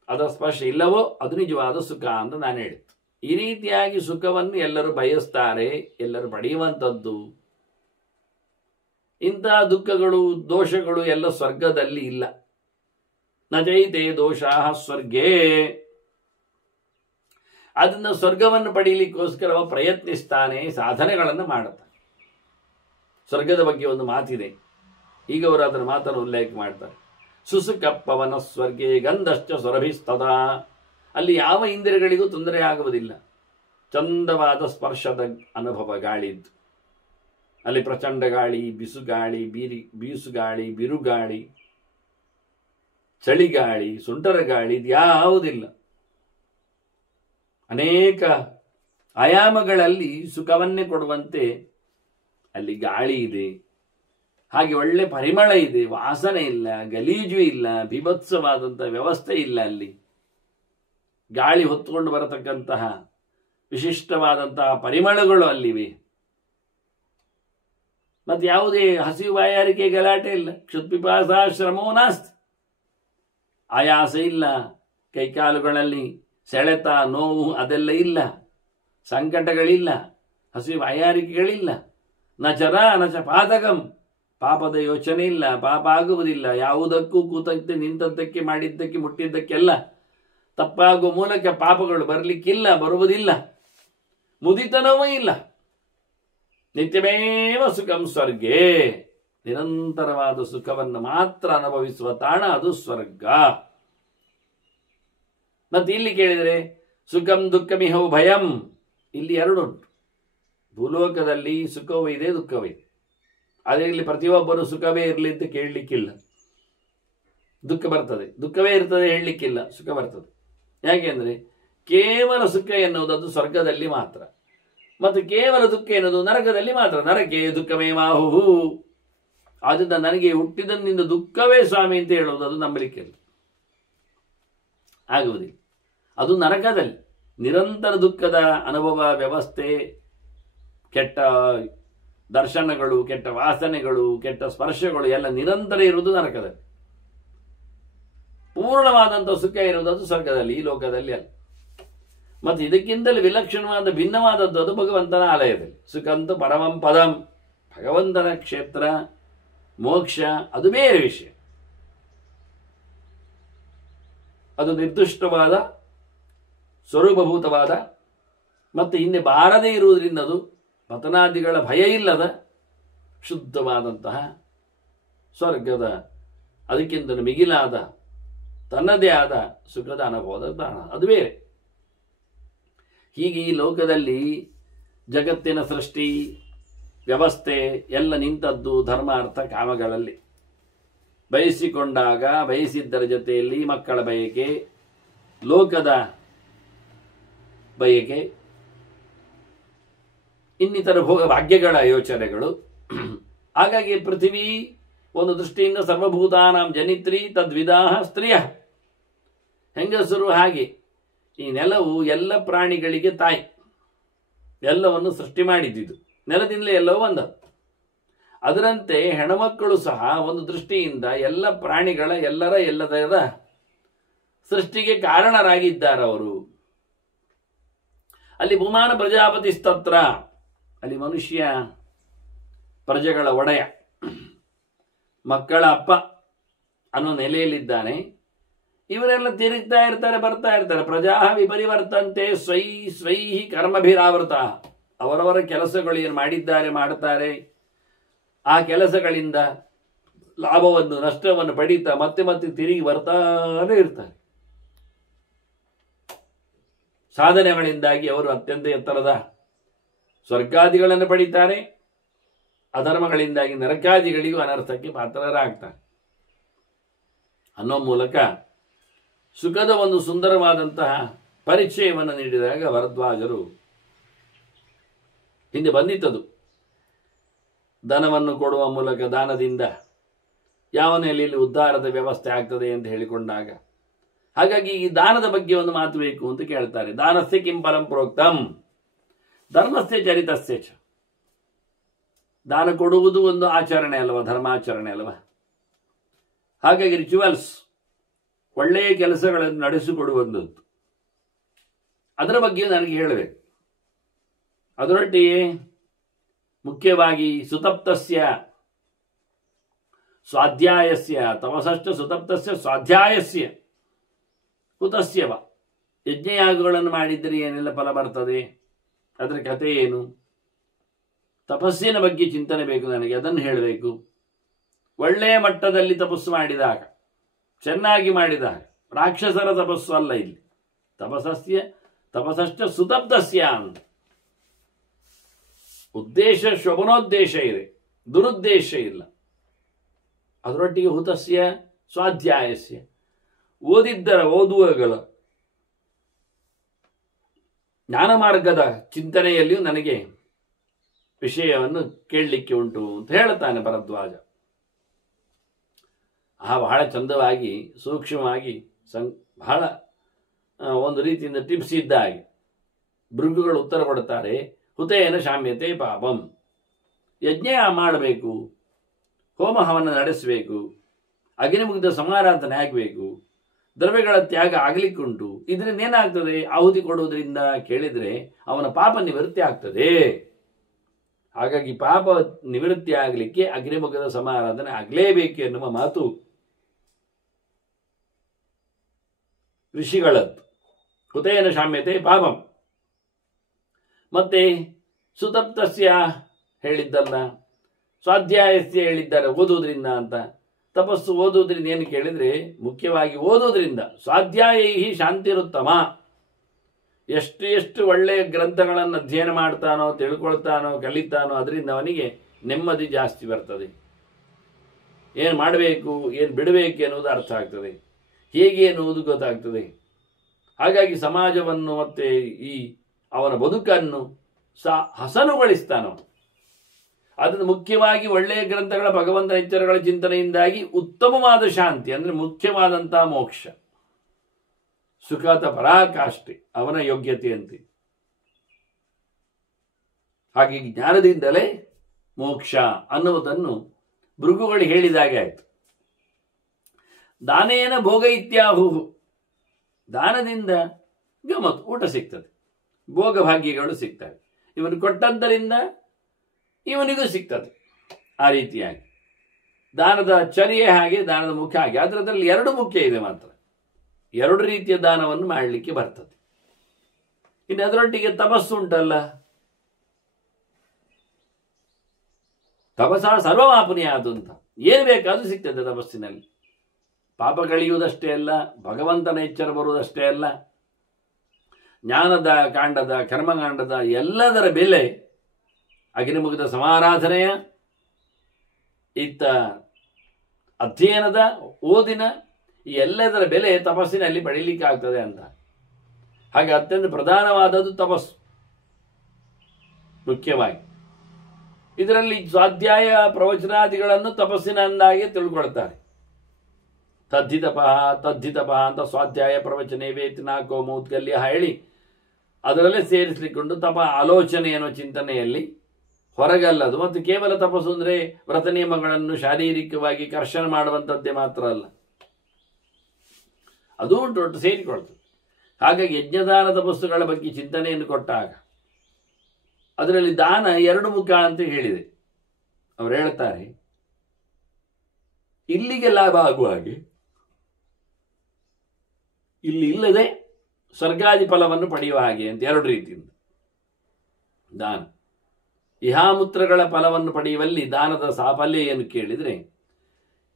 ಅದರ ಸ್ಪರ್ಶ ಇಲ್ಲವೋ ಅದು ನಿಜವಾದ ಸುಖ ಅಂತ ನಾನು ಹೇಳಿದ್ದು. ಈ ರೀತಿಯಾಗಿ ಸುಖವನ್ನು ಎಲ್ಲರೂ ಬಯಸ್ತಾರೆ, ಎಲ್ಲರೂ ಪಡೆಯುವಂಥದ್ದು. ಇಂತಹ ದುಃಖಗಳು ದೋಷಗಳು ಎಲ್ಲ ಸ್ವರ್ಗದಲ್ಲಿ ಇಲ್ಲ. ನ ಚೈತೆ ದೋಷಾಃ ಸ್ವರ್ಗೇ. ಅದನ್ನು ಸ್ವರ್ಗವನ್ನು ಪಡೆಯಲಿಕ್ಕೋಸ್ಕರ ಪ್ರಯತ್ನಿಸ್ತಾನೆ, ಸಾಧನೆಗಳನ್ನು ಮಾಡುತ್ತಾನೆ. ಸ್ವರ್ಗದ ಬಗ್ಗೆ ಒಂದು ಮಾತಿದೆ, ಈಗ ಅವರು ಅದರ ಮಾತನ್ನು ಉಲ್ಲೇಖ ಮಾಡ್ತಾರೆ. ಸುಸುಕಪ್ಪವನ ಸ್ವರ್ಗೇ ಗಂಧಶ್ಚ ಸ್ವರಭಿಸ್ತದಾ. ಅಲ್ಲಿ ಯಾವ ಇಂದ್ರಿಯಗಳಿಗೂ ತೊಂದರೆ ಆಗುವುದಿಲ್ಲ. ಚಂದವಾದ ಸ್ಪರ್ಶದ ಅನುಭವ ಗಾಳಿದ್ದು. ಅಲ್ಲಿ ಪ್ರಚಂಡ ಗಾಳಿ, ಬಿಸುಗಾಳಿ, ಬೀಸುಗಾಳಿ, ಬಿರುಗಾಳಿ, ಚಳಿಗಾಳಿ, ಸುಂಟರ ಗಾಳಿ ಇದ್ಯಾವುದಿಲ್ಲ. ಅನೇಕ ಆಯಾಮಗಳಲ್ಲಿ ಸುಖವನ್ನೇ ಕೊಡುವಂತೆ ಅಲ್ಲಿ ಗಾಳಿ ಇದೆ. ಹಾಗೆ ಒಳ್ಳೆ ಪರಿಮಳ ಇದೆ, ವಾಸನೆ ಇಲ್ಲ, ಗಲೀಜು ಇಲ್ಲ, ಬೀಭತ್ಸವಾದಂಥ ವ್ಯವಸ್ಥೆ ಇಲ್ಲ. ಅಲ್ಲಿ ಗಾಳಿ ಹೊತ್ತುಕೊಂಡು ಬರತಕ್ಕಂತಹ ವಿಶಿಷ್ಟವಾದಂತಹ ಪರಿಮಳಗಳು ಅಲ್ಲಿವೆ. ಮತ್ತೆ ಯಾವುದೇ ಹಸಿವು ಬಾಯಾರಿಕೆ ಗಲಾಟೆ ಇಲ್ಲ. ಕ್ಷುತ್ಪಿಪಾಸ ಶ್ರಮೋ ನಾಸ್ತಿ. ಆಯಾಸ ಇಲ್ಲ, ಕೈಕಾಲುಗಳಲ್ಲಿ ಸೆಳೆತ, ನೋವು ಅದೆಲ್ಲ ಇಲ್ಲ, ಸಂಕಟಗಳಿಲ್ಲ, ಹಸಿವು ಬಾಯಾರಿಕೆಗಳಿಲ್ಲ. ನ ಚರ ನ ಚ ಪಾತಕಂ. ಪಾಪದ ಯೋಚನೆ ಇಲ್ಲ, ಪಾಪ ಆಗುವುದಿಲ್ಲ. ಯಾವುದಕ್ಕೂ ಕೂತಂತೆ, ನಿಂತದ್ದಕ್ಕೆ, ಮಾಡಿದ್ದಕ್ಕೆ, ಮುಟ್ಟಿದ್ದಕ್ಕೆಲ್ಲ ತಪ್ಪಾಗುವ ಮೂಲಕ ಪಾಪಗಳು ಬರಲಿಕ್ಕಿಲ್ಲ, ಬರುವುದಿಲ್ಲ. ಮುದಿತನವೂ ಇಲ್ಲ. ನಿತ್ಯಮೇವ ಸುಖಂ ಸ್ವರ್ಗೇ. ನಿರಂತರವಾದ ಸುಖವನ್ನು ಮಾತ್ರ ಅನುಭವಿಸುವ ತಾಣ ಅದು ಸ್ವರ್ಗ. ಮತ್ತೆ ಇಲ್ಲಿ ಕೇಳಿದರೆ ಸುಖಂ ದುಃಖಮಿಹೌ ಭಯಂ. ಇಲ್ಲಿ ಎರಡುಂಟು. ಭೂಲೋಕದಲ್ಲಿ ಸುಖವೂ ಇದೆ, ದುಃಖವೂ ಇದೆ. ಆದರೆ ಇಲ್ಲಿ ಪ್ರತಿಯೊಬ್ಬರು ಸುಖವೇ ಇರಲಿ ಅಂತ ಕೇಳಲಿಕ್ಕಿಲ್ಲ. ದುಃಖ ಬರ್ತದೆ, ದುಃಖವೇ ಇರ್ತದೆ ಹೇಳಲಿಕ್ಕಿಲ್ಲ, ಸುಖ ಬರ್ತದೆ. ಯಾಕೆಂದ್ರೆ ಕೇವಲ ಸುಖ ಎನ್ನುವುದು ಅದು ಸ್ವರ್ಗದಲ್ಲಿ ಮಾತ್ರ, ಮತ್ತು ಕೇವಲ ದುಃಖ ಎನ್ನುವುದು ನರಕದಲ್ಲಿ ಮಾತ್ರ. ನರಕೆ ದುಃಖಮೇ ಮಾಹುಹು. ಆದ್ದರಿಂದ ನನಗೆ ಹುಟ್ಟಿದಂದಿಂದ ದುಃಖವೇ ಸ್ವಾಮಿ ಅಂತ ಹೇಳುವುದು ಅದು ನಂಬಲಿಕ್ಕಿಲ್ಲ, ಆಗುವುದಿಲ್ಲ. ಅದು ನರಕದಲ್ಲಿ ನಿರಂತರ ದುಃಖದ ಅನುಭವ ವ್ಯವಸ್ಥೆ, ಕೆಟ್ಟ ದರ್ಶನಗಳು, ಕೆಟ್ಟ ವಾಸನೆಗಳು, ಕೆಟ್ಟ ಸ್ಪರ್ಶಗಳು ಎಲ್ಲ ನಿರಂತರ ಇರುವುದು ನರಕದಲ್ಲಿ. ಪೂರ್ಣವಾದಂಥ ಸುಖ ಇರುವುದು ಅದು ಸ್ವರ್ಗದಲ್ಲಿ, ಈ ಲೋಕದಲ್ಲಿ ಅಲ್ಲ. ಮತ್ತು ಇದಕ್ಕಿಂತಲೂ ವಿಲಕ್ಷಣವಾದ ಭಿನ್ನವಾದದ್ದು ಅದು ಭಗವಂತನ ಆಲಯದಲ್ಲಿ. ಸುಖಂತ ಪರಮಂ ಪದಂ. ಭಗವಂತನ ಕ್ಷೇತ್ರ, ಮೋಕ್ಷ ಅದು ಬೇರೆ ವಿಷಯ. ಅದು ನಿರ್ದಿಷ್ಟವಾದ, ಸ್ವರೂಪಭೂತವಾದ, ಮತ್ತು ಹಿಂದೆ ಬಾರದೇ ಇರುವುದರಿಂದ ಅದು ಪತನಾದಿಗಳ ಭಯ ಇಲ್ಲದ ಶುದ್ಧವಾದಂತಹ ಸ್ವರ್ಗದ ಅದಕ್ಕಿಂತ ಮಿಗಿಲಾದ ತನ್ನದೇ ಆದ ಸುಖದ ಅನುಭವದ ತಾಣ, ಅದು ಬೇರೆ. ಹೀಗೆ ಈ ಲೋಕದಲ್ಲಿ ಜಗತ್ತಿನ ಸೃಷ್ಟಿ ವ್ಯವಸ್ಥೆ ಎಲ್ಲ ನಿಂತದ್ದು ಧರ್ಮ ಅರ್ಥ ಕಾಮಗಳಲ್ಲಿ. ಬಯಸಿಕೊಂಡಾಗ ಬಯಸಿದ್ದರ ಜೊತೆಯಲ್ಲಿ ಮಕ್ಕಳ ಬಯಕೆ, ಲೋಕದ ಬಯಕೆ, ಇನ್ನಿತರ ಭೋಗ ಭಾಗ್ಯಗಳ ಯೋಚನೆಗಳು. ಹಾಗಾಗಿ ಪೃಥ್ವಿ ಒಂದು ದೃಷ್ಟಿಯಿಂದ ಸರ್ವಭೂತಾನಾಂ ಜನಿತ್ರಿ ತದ್ವಿದಾಹ ಸ್ತ್ರೀಯ, ಹೆಂಗಸರು ಹಾಗೆ. ಈ ನೆಲವು ಎಲ್ಲ ಪ್ರಾಣಿಗಳಿಗೆ ತಾಯಿ, ಎಲ್ಲವನ್ನು ಸೃಷ್ಟಿ ಮಾಡಿದ್ದಿದ್ದು ನೆಲದಿಂದಲೇ ಎಲ್ಲವೂ ಬಂದದ್ದು. ಅದರಂತೆ ಹೆಣ್ಮಕ್ಕಳು ಸಹ ಒಂದು ದೃಷ್ಟಿಯಿಂದ ಎಲ್ಲ ಪ್ರಾಣಿಗಳ ಎಲ್ಲದರ ಸೃಷ್ಟಿಗೆ ಕಾರಣರಾಗಿದ್ದಾರೆ ಅವರು. ಅಲ್ಲಿ ಭೂಮಾನ ಪ್ರಜಾಪತಿ ಸ್ತತ್ರ, ಅಲ್ಲಿ ಮನುಷ್ಯ ಪ್ರಜೆಗಳ ಒಡೆಯ, ಮಕ್ಕಳ ಅಪ್ಪ ಅನ್ನೋ ನೆಲೆಯಲ್ಲಿದ್ದಾನೆ. ಇವರೆಲ್ಲ ತಿರುಗ್ತಾ ಇರ್ತಾರೆ, ಬರ್ತಾ ಇರ್ತಾರೆ. ಪ್ರಜಾ ವಿಪರಿವರ್ತಂತೆ ಸ್ವೈ ಕರ್ಮಭಿರಾವೃತ, ಅವರವರ ಕೆಲಸಗಳು ಏನು ಮಾಡಿದ್ದಾರೆ ಮಾಡ್ತಾರೆ, ಆ ಕೆಲಸಗಳಿಂದ ಲಾಭವನ್ನು ನಷ್ಟವನ್ನು ಪಡೀತಾ ಮತ್ತೆ ಮತ್ತೆ ತಿರುಗಿ ಬರ್ತಾನೆ ಇರ್ತಾರೆ. ಸಾಧನೆಗಳಿಂದಾಗಿ ಅವರು ಅತ್ಯಂತ ಎತ್ತರದ ಸ್ವರ್ಗಾದಿಗಳನ್ನು ಪಡೀತಾರೆ, ಅಧರ್ಮಗಳಿಂದಾಗಿ ನರಕಾದಿಗಳಿಗೂ ಅನರ್ಥಕ್ಕೆ ಪಾತ್ರರಾಗ್ತಾರೆ ಅನ್ನೋ ಮೂಲಕ ಸುಖದ ಒಂದು ಸುಂದರವಾದಂತಹ ಪರಿಚಯವನ್ನು ನೀಡಿದಾಗ ಭರದ್ವಾಜರು, ಹಿಂದೆ ಬಂದಿತ್ತದು, ಧನವನ್ನು ಕೊಡುವ ಮೂಲಕ ದಾನದಿಂದ ಯಾವ ನೆಲೆಯಲ್ಲಿ ಉದ್ಧಾರದ ವ್ಯವಸ್ಥೆ ಆಗ್ತದೆ ಅಂತ ಹೇಳಿಕೊಂಡಾಗ, ಹಾಗಾಗಿ ಈ ದಾನದ ಬಗ್ಗೆ ಒಂದು ಮಾತು ಬೇಕು ಅಂತ ಕೇಳ್ತಾರೆ. ದಾನಸ್ಯ ಕಿಂ ಫಲಂ ಪ್ರೋಕ್ತಂ ಧರ್ಮಸ್ಯ ಚರಿತಸ್ಯ ಚ. ದಾನ ಕೊಡುವುದು ಒಂದು ಆಚರಣೆ ಅಲ್ವಾ, ಧರ್ಮಾಚರಣೆ ಅಲ್ವಾ. ಹಾಗಾಗಿ ರಿಚುವಲ್ಸ್, ಒಳ್ಳೆಯ ಕೆಲಸಗಳನ್ನು ನಡೆಸಿಕೊಡುವಂಥದ್ದು, ಅದರ ಬಗ್ಗೆ ನನಗೆ ಹೇಳಬೇಕು. ಅದರೊಟ್ಟಿಗೆ ಮುಖ್ಯವಾಗಿ ಸುತಪ್ತಸ್ಯ ಸ್ವಾಧ್ಯಾಯಸ್ಯ ತಮಸಶ್ಚ ಸುತಪ್ತಸ್ಯ ಸ್ವಾಧ್ಯಾಯಸ್ಯ ಕುತಸ್ಯವ. ಯಜ್ಞಯಾಗಗಳನ್ನು ಮಾಡಿದರೆ ಏನೆಲ್ಲ ಫಲ ಬರ್ತದೆ, ಅದರ ಕಥೆ ಏನು, ತಪಸ್ಸಿನ ಬಗ್ಗೆ ಚಿಂತನೆ ಬೇಕು ನನಗೆ, ಅದನ್ನು ಹೇಳಬೇಕು. ಒಳ್ಳೆಯ ಮಟ್ಟದಲ್ಲಿ ತಪಸ್ಸು ಮಾಡಿದಾಗ, ಚೆನ್ನಾಗಿ ಮಾಡಿದಾಗ, ರಾಕ್ಷಸರ ತಪಸ್ಸು ಅಲ್ಲ ಇಲ್ಲಿ, ತಪಸ್ಸಶ್ಚ ಸುತಪ್ತಸ್ಯ ಅಂತ. ಉದ್ದೇಶ ಶೋಭನೋದ್ದೇಶ ಇದೆ, ದುರುದ್ದೇಶ ಇಲ್ಲ. ಅದರೊಟ್ಟಿಗೆ ಹುತಸ್ಯ ಸ್ವಾಧ್ಯಾಯಸ್ಯ, ಓದುವಗಳ ಜ್ಞಾನ ಮಾರ್ಗದ ಚಿಂತನೆಯಲ್ಲಿಯೂ ನನಗೆ ವಿಷಯವನ್ನು ಕೇಳಲಿಕ್ಕೆ ಉಂಟು ಅಂತ ಹೇಳ್ತಾನೆ ಭರದ್ವಾಜ. ಬಹಳ ಚಂದವಾಗಿ ಸೂಕ್ಷ್ಮವಾಗಿ ಬಹಳ ಒಂದು ರೀತಿಯಿಂದ ಟಿಪ್ಸ್ ಇದ್ದ ಹಾಗೆ ಭೃಗುಗಳು ಉತ್ತರ ಕೊಡ್ತಾರೆ. ಹುತೇನ ಶಾಮ್ಯತೆ ಪಾಪಂ, ಯಜ್ಞ ಮಾಡಬೇಕು, ಹೋಮ ಹವನ ನಡೆಸಬೇಕು, ಅಗ್ನಿಮುಗ್ಧ ಸಮಾರಾಧನೆ ಆಗಬೇಕು, ದ್ರವ್ಯಗಳ ತ್ಯಾಗ ಆಗ್ಲಿಕ್ಕುಂಟು. ಇದರಿಂದ ಏನಾಗ್ತದೆ, ಆಹುತಿ ಕೊಡುವುದರಿಂದ ಕೇಳಿದ್ರೆ ಅವನ ಪಾಪ ನಿವೃತ್ತಿ ಆಗ್ತದೆ. ಹಾಗಾಗಿ ಪಾಪ ನಿವೃತ್ತಿ ಆಗಲಿಕ್ಕೆ ಅಗ್ನಿಮುಖದ ಸಮಾರಾಧನೆ ಆಗಲೇಬೇಕು ಎನ್ನುವ ಮಾತು ಋಷಿಗಳದ್ದು. ಹುತೇನ ಶಾಮ್ಯತೆ ಪಾಪಂ. ಮತ್ತೆ ಸುತಪ್ತಸ್ಯ ಹೇಳಿದ್ದಲ್ಲ, ಸ್ವಾಧ್ಯಾಯಸ್ಯ ಹೇಳಿದ್ದಾರೆ ಓದುವುದರಿಂದ ಅಂತ. ತಪಸ್ಸು ಓದುವುದರಿಂದ ಏನು ಕೇಳಿದ್ರೆ, ಮುಖ್ಯವಾಗಿ ಓದುವುದರಿಂದ ಸ್ವಾಧ್ಯಾಯೈ ಶಾಂತಿರುತ್ತಮ. ಎಷ್ಟು ಒಳ್ಳೆಯ ಗ್ರಂಥಗಳನ್ನು ಅಧ್ಯಯನ ಮಾಡ್ತಾನೋ, ತಿಳ್ಕೊಳ್ತಾನೋ, ಕಲಿತಾನೋ, ಅದರಿಂದ ಅವನಿಗೆ ನೆಮ್ಮದಿ ಜಾಸ್ತಿ ಬರ್ತದೆ. ಏನು ಮಾಡಬೇಕು, ಏನು ಬಿಡಬೇಕು ಎನ್ನುವುದು ಅರ್ಥ ಆಗ್ತದೆ, ಹೇಗೆ ಎನ್ನುವುದು ಗೊತ್ತಾಗ್ತದೆ. ಹಾಗಾಗಿ ಸಮಾಜವನ್ನು ಮತ್ತೆ ಈ ಅವನ ಬದುಕನ್ನು ಹಸನುಗೊಳಿಸ್ತಾನೋ. ಅದನ್ನು ಮುಖ್ಯವಾಗಿ ಒಳ್ಳೆಯ ಗ್ರಂಥಗಳ ಭಗವಂತನ ಎಚ್ಚರಗಳ ಚಿಂತನೆಯಿಂದಾಗಿ ಉತ್ತಮವಾದ ಶಾಂತಿ, ಅಂದರೆ ಮುಖ್ಯವಾದಂತಹ ಮೋಕ್ಷ, ಸುಖದ ಪರಾಕಾಷ್ಠೆ ಅವನ ಯೋಗ್ಯತೆಯಂತೆ. ಹಾಗೆ ಜ್ಞಾನದಿಂದಲೇ ಮೋಕ್ಷ ಅನ್ನುವುದನ್ನು ಭೃಗುಗಳು ಹೇಳಿದಾಗೆ ಆಯಿತು. ದಾನೇನ ಭೋಗ ಇತ್ಯಾಹು, ದಾನದಿಂದ ಗಮತ್ ಊಟ ಸಿಗ್ತದೆ, ಭೋಗ ಭಾಗ್ಯಗಳು ಸಿಗ್ತವೆ. ಇವನು ಕೊಟ್ಟದ್ದರಿಂದ ಇವನಿಗೂ ಸಿಗ್ತದೆ. ಆ ರೀತಿಯಾಗಿ ದಾನದ ಚರ್ಯೆ ಹಾಗೆ, ದಾನದ ಮುಖ್ಯ ಹಾಗೆ. ಅದರಲ್ಲಿ ಎರಡು ಮುಖ್ಯ ಇದೆ ಮಾತ್ರ, ಎರಡು ರೀತಿಯ ದಾನವನ್ನು ಮಾಡಲಿಕ್ಕೆ ಬರ್ತದೆ. ಇನ್ನು ಅದರೊಟ್ಟಿಗೆ ತಪಸ್ಸು ಉಂಟಲ್ಲ, ತಪಸ ಸರ್ವಮಾಪುನಿಯಾದು ಅಂತ. ಏನು ಬೇಕಾದ್ರೂ ಸಿಗ್ತದೆ ತಪಸ್ಸಿನಲ್ಲಿ. ಪಾಪ ಕಳೆಯುವುದಷ್ಟೇ ಅಲ್ಲ, ಭಗವಂತನ ಎಚ್ಚರ ಬರುವುದಷ್ಟೇ ಅಲ್ಲ, ಜ್ಞಾನದ ಕಾಂಡದ ಕರ್ಮಕಾಂಡದ ಎಲ್ಲದರ ಬೆಲೆ, ಅಗ್ನಿಮುಖದ ಸಮಾರಾಧನೆಯ, ಇತ್ತ ಅಧ್ಯಯನದ ಓದಿನ ಈ ಎಲ್ಲದರ ಬೆಲೆ ತಪಸ್ಸಿನಲ್ಲಿ ಪಡೀಲಿಕ್ಕೆ ಆಗ್ತದೆ ಅಂತ. ಹಾಗೆ ಅತ್ಯಂತ ಪ್ರಧಾನವಾದದ್ದು ತಪಸ್ಸು. ಮುಖ್ಯವಾಗಿ ಇದರಲ್ಲಿ ಸ್ವಾಧ್ಯಾಯ ಪ್ರವಚನಾದಿಗಳನ್ನು ತಪಸ್ಸಿನಂದಾಗಿ ತಿಳ್ಕೊಳ್ತಾರೆ. ತದ್ಧಿತಪಃ ಅಂತ ಸ್ವಾಧ್ಯಾಯ ಪ್ರವಚನೆ ವೇತನಾಕೋ ಮೌದ್ಗಲ್ಯ ಹೇಳಿ ಅದರಲ್ಲೇ ಸೇರಿಸಲಿಕ್ಕೊಂಡು ತಪ ಆಲೋಚನೆ ಅನ್ನೋ ಚಿಂತನೆಯಲ್ಲಿ ಹೊರಗಲ್ಲದು. ಮತ್ತು ಕೇವಲ ತಪಸ್ಸು ಅಂದರೆ ವ್ರತ ನಿಯಮಗಳನ್ನು ಶಾರೀರಿಕವಾಗಿ ಕರ್ಷಣೆ ಮಾಡುವಂಥದ್ದೇ ಮಾತ್ರ ಅಲ್ಲ, ಅದು ಒಟ್ಟು ಸೇರಿಕೊಳ್ತದೆ. ಹಾಗಾಗಿ ಯಜ್ಞದಾನ ತಪಸ್ಸುಗಳ ಬಗ್ಗೆ ಚಿಂತನೆಯನ್ನು ಕೊಟ್ಟಾಗ ಅದರಲ್ಲಿ ದಾನ ಎರಡು ಮುಖ ಅಂತ ಹೇಳಿದೆ. ಅವರು ಹೇಳ್ತಾರೆ, ಇಲ್ಲಿಗೆ ಲಾಭ ಆಗುವ ಹಾಗೆ, ಇಲ್ಲಿ ಇಲ್ಲದೆ ಸ್ವರ್ಗಾದಿ ಫಲವನ್ನು ಪಡೆಯುವ ಹಾಗೆ ಅಂತ ಎರಡು ರೀತಿಯಿಂದ ದಾನ. ಇಹಾಮೂತ್ರಗಳ ಫಲವನ್ನು ಪಡೆಯುವಲ್ಲಿ ದಾನದ ಸಾಫಲ್ಯ ಏನು ಕೇಳಿದರೆ,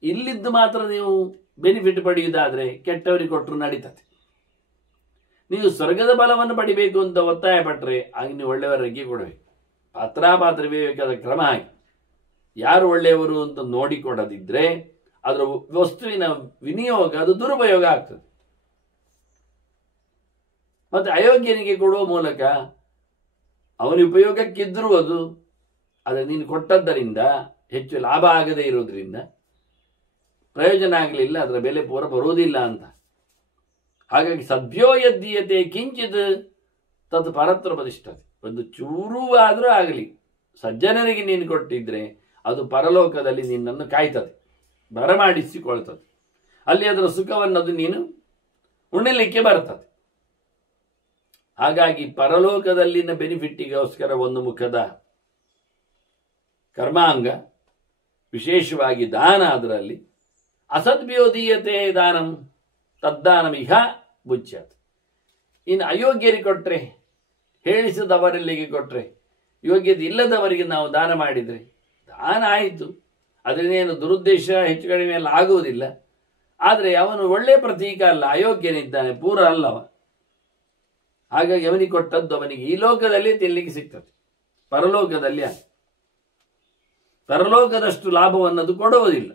ಇಲ್ಲಿದ್ದು ಮಾತ್ರ ನೀವು ಬೆನಿಫಿಟ್ ಪಡೆಯುವುದಾದರೆ ಕೆಟ್ಟವರಿಗೆ ಕೊಟ್ಟರು ನಡೀತದೆ. ನೀವು ಸ್ವರ್ಗದ ಫಲವನ್ನು ಪಡಿಬೇಕು ಅಂತ ಒತ್ತಾಯ ಪಟ್ಟರೆ ಆಗ ನೀವು ಒಳ್ಳೆಯವರಿಗೆ ಕೊಡಬೇಕು. ಪಾತ್ರಾಪಾತ್ರ ವಿವೇಕದ ಕ್ರಮ ಹಾಕಿ ಯಾರು ಒಳ್ಳೆಯವರು ಅಂತ ನೋಡಿಕೊಡದಿದ್ರೆ ಅದರ ವಸ್ತುವಿನ ವಿನಿಯೋಗ ಅದು ದುರುಪಯೋಗ ಆಗ್ತದೆ. ಮತ್ತೆ ಅಯೋಗ್ಯನಿಗೆ ಕೊಡುವ ಮೂಲಕ ಅವನ ಉಪಯೋಗಕ್ಕಿದ್ದರೂ ಅದು ನೀನು ಕೊಟ್ಟದ್ದರಿಂದ ಹೆಚ್ಚು ಲಾಭ ಆಗದೇ ಇರೋದ್ರಿಂದ ಪ್ರಯೋಜನ ಆಗಲಿಲ್ಲ, ಅದರ ಬೆಲೆ ಪೂರ ಬರುವುದಿಲ್ಲ ಅಂತ. ಹಾಗಾಗಿ ಸದ್ಭ್ಯೋ ಯದ್ದೀಯತೆ ಕಿಂಚಿತ್ ತತ್ ಪರತ್ರ ಬದಿಷ್ಠತೆ. ಒಂದು ಚೂರೂ ಆದರೂ ಆಗಲಿ ಸಜ್ಜನರಿಗೆ ನೀನು ಕೊಟ್ಟಿದ್ರೆ ಅದು ಪರಲೋಕದಲ್ಲಿ ನಿನ್ನನ್ನು ಕಾಯ್ತದೆ, ಬರಮಾಡಿಸಿಕೊಳ್ತದೆ. ಅಲ್ಲಿ ಅದರ ಸುಖವನ್ನದು ನೀನು ಉಣ್ಣಲಿಕ್ಕೆ ಬರ್ತದೆ. ಹಾಗಾಗಿ ಪರಲೋಕದಲ್ಲಿನ ಬೆನಿಫಿಟ್ಟಿಗೋಸ್ಕರ ಒಂದು ಮುಖದ ಕರ್ಮಾಂಗ, ವಿಶೇಷವಾಗಿ ದಾನ. ಅದರಲ್ಲಿ ಅಸದ್ಭ್ಯೋದೀಯತೆ ದಾನಂ ತದ್ದಾನಂ ಇಹ ಬುಚ್ಯತ್. ಇನ್ನು ಅಯೋಗ್ಯರಿಗೆ ಕೊಟ್ಟರೆ, ಹೇಳಿಸದವರೆಲ್ಲಿಗೆ ಕೊಟ್ಟರೆ, ಯೋಗ್ಯತೆ ಇಲ್ಲದವರಿಗೆ ನಾವು ದಾನ ಮಾಡಿದರೆ ದಾನ ಆಯಿತು, ಅದರಿಂದೇನು ದುರುದ್ದೇಶ ಹೆಚ್ಚು ಕಡಿಮೆ ಎಲ್ಲ ಆಗುವುದಿಲ್ಲ. ಆದರೆ ಅವನು ಒಳ್ಳೆಯ ಪ್ರತೀಕ ಅಲ್ಲ, ಅಯೋಗ್ಯನಿದ್ದಾನೆ, ಪೂರ ಅಲ್ಲವ. ಹಾಗಾಗಿ ಅವನಿಗೆ ಕೊಟ್ಟದ್ದು ಅವನಿಗೆ ಈ ಲೋಕದಲ್ಲಿ ತಿನ್ನಲಿಕ್ಕೆ ಸಿಗ್ತದೆ, ಪರಲೋಕದಲ್ಲಿ ಪರಲೋಕದಷ್ಟು ಲಾಭವನ್ನದು ಕೊಡುವುದಿಲ್ಲ.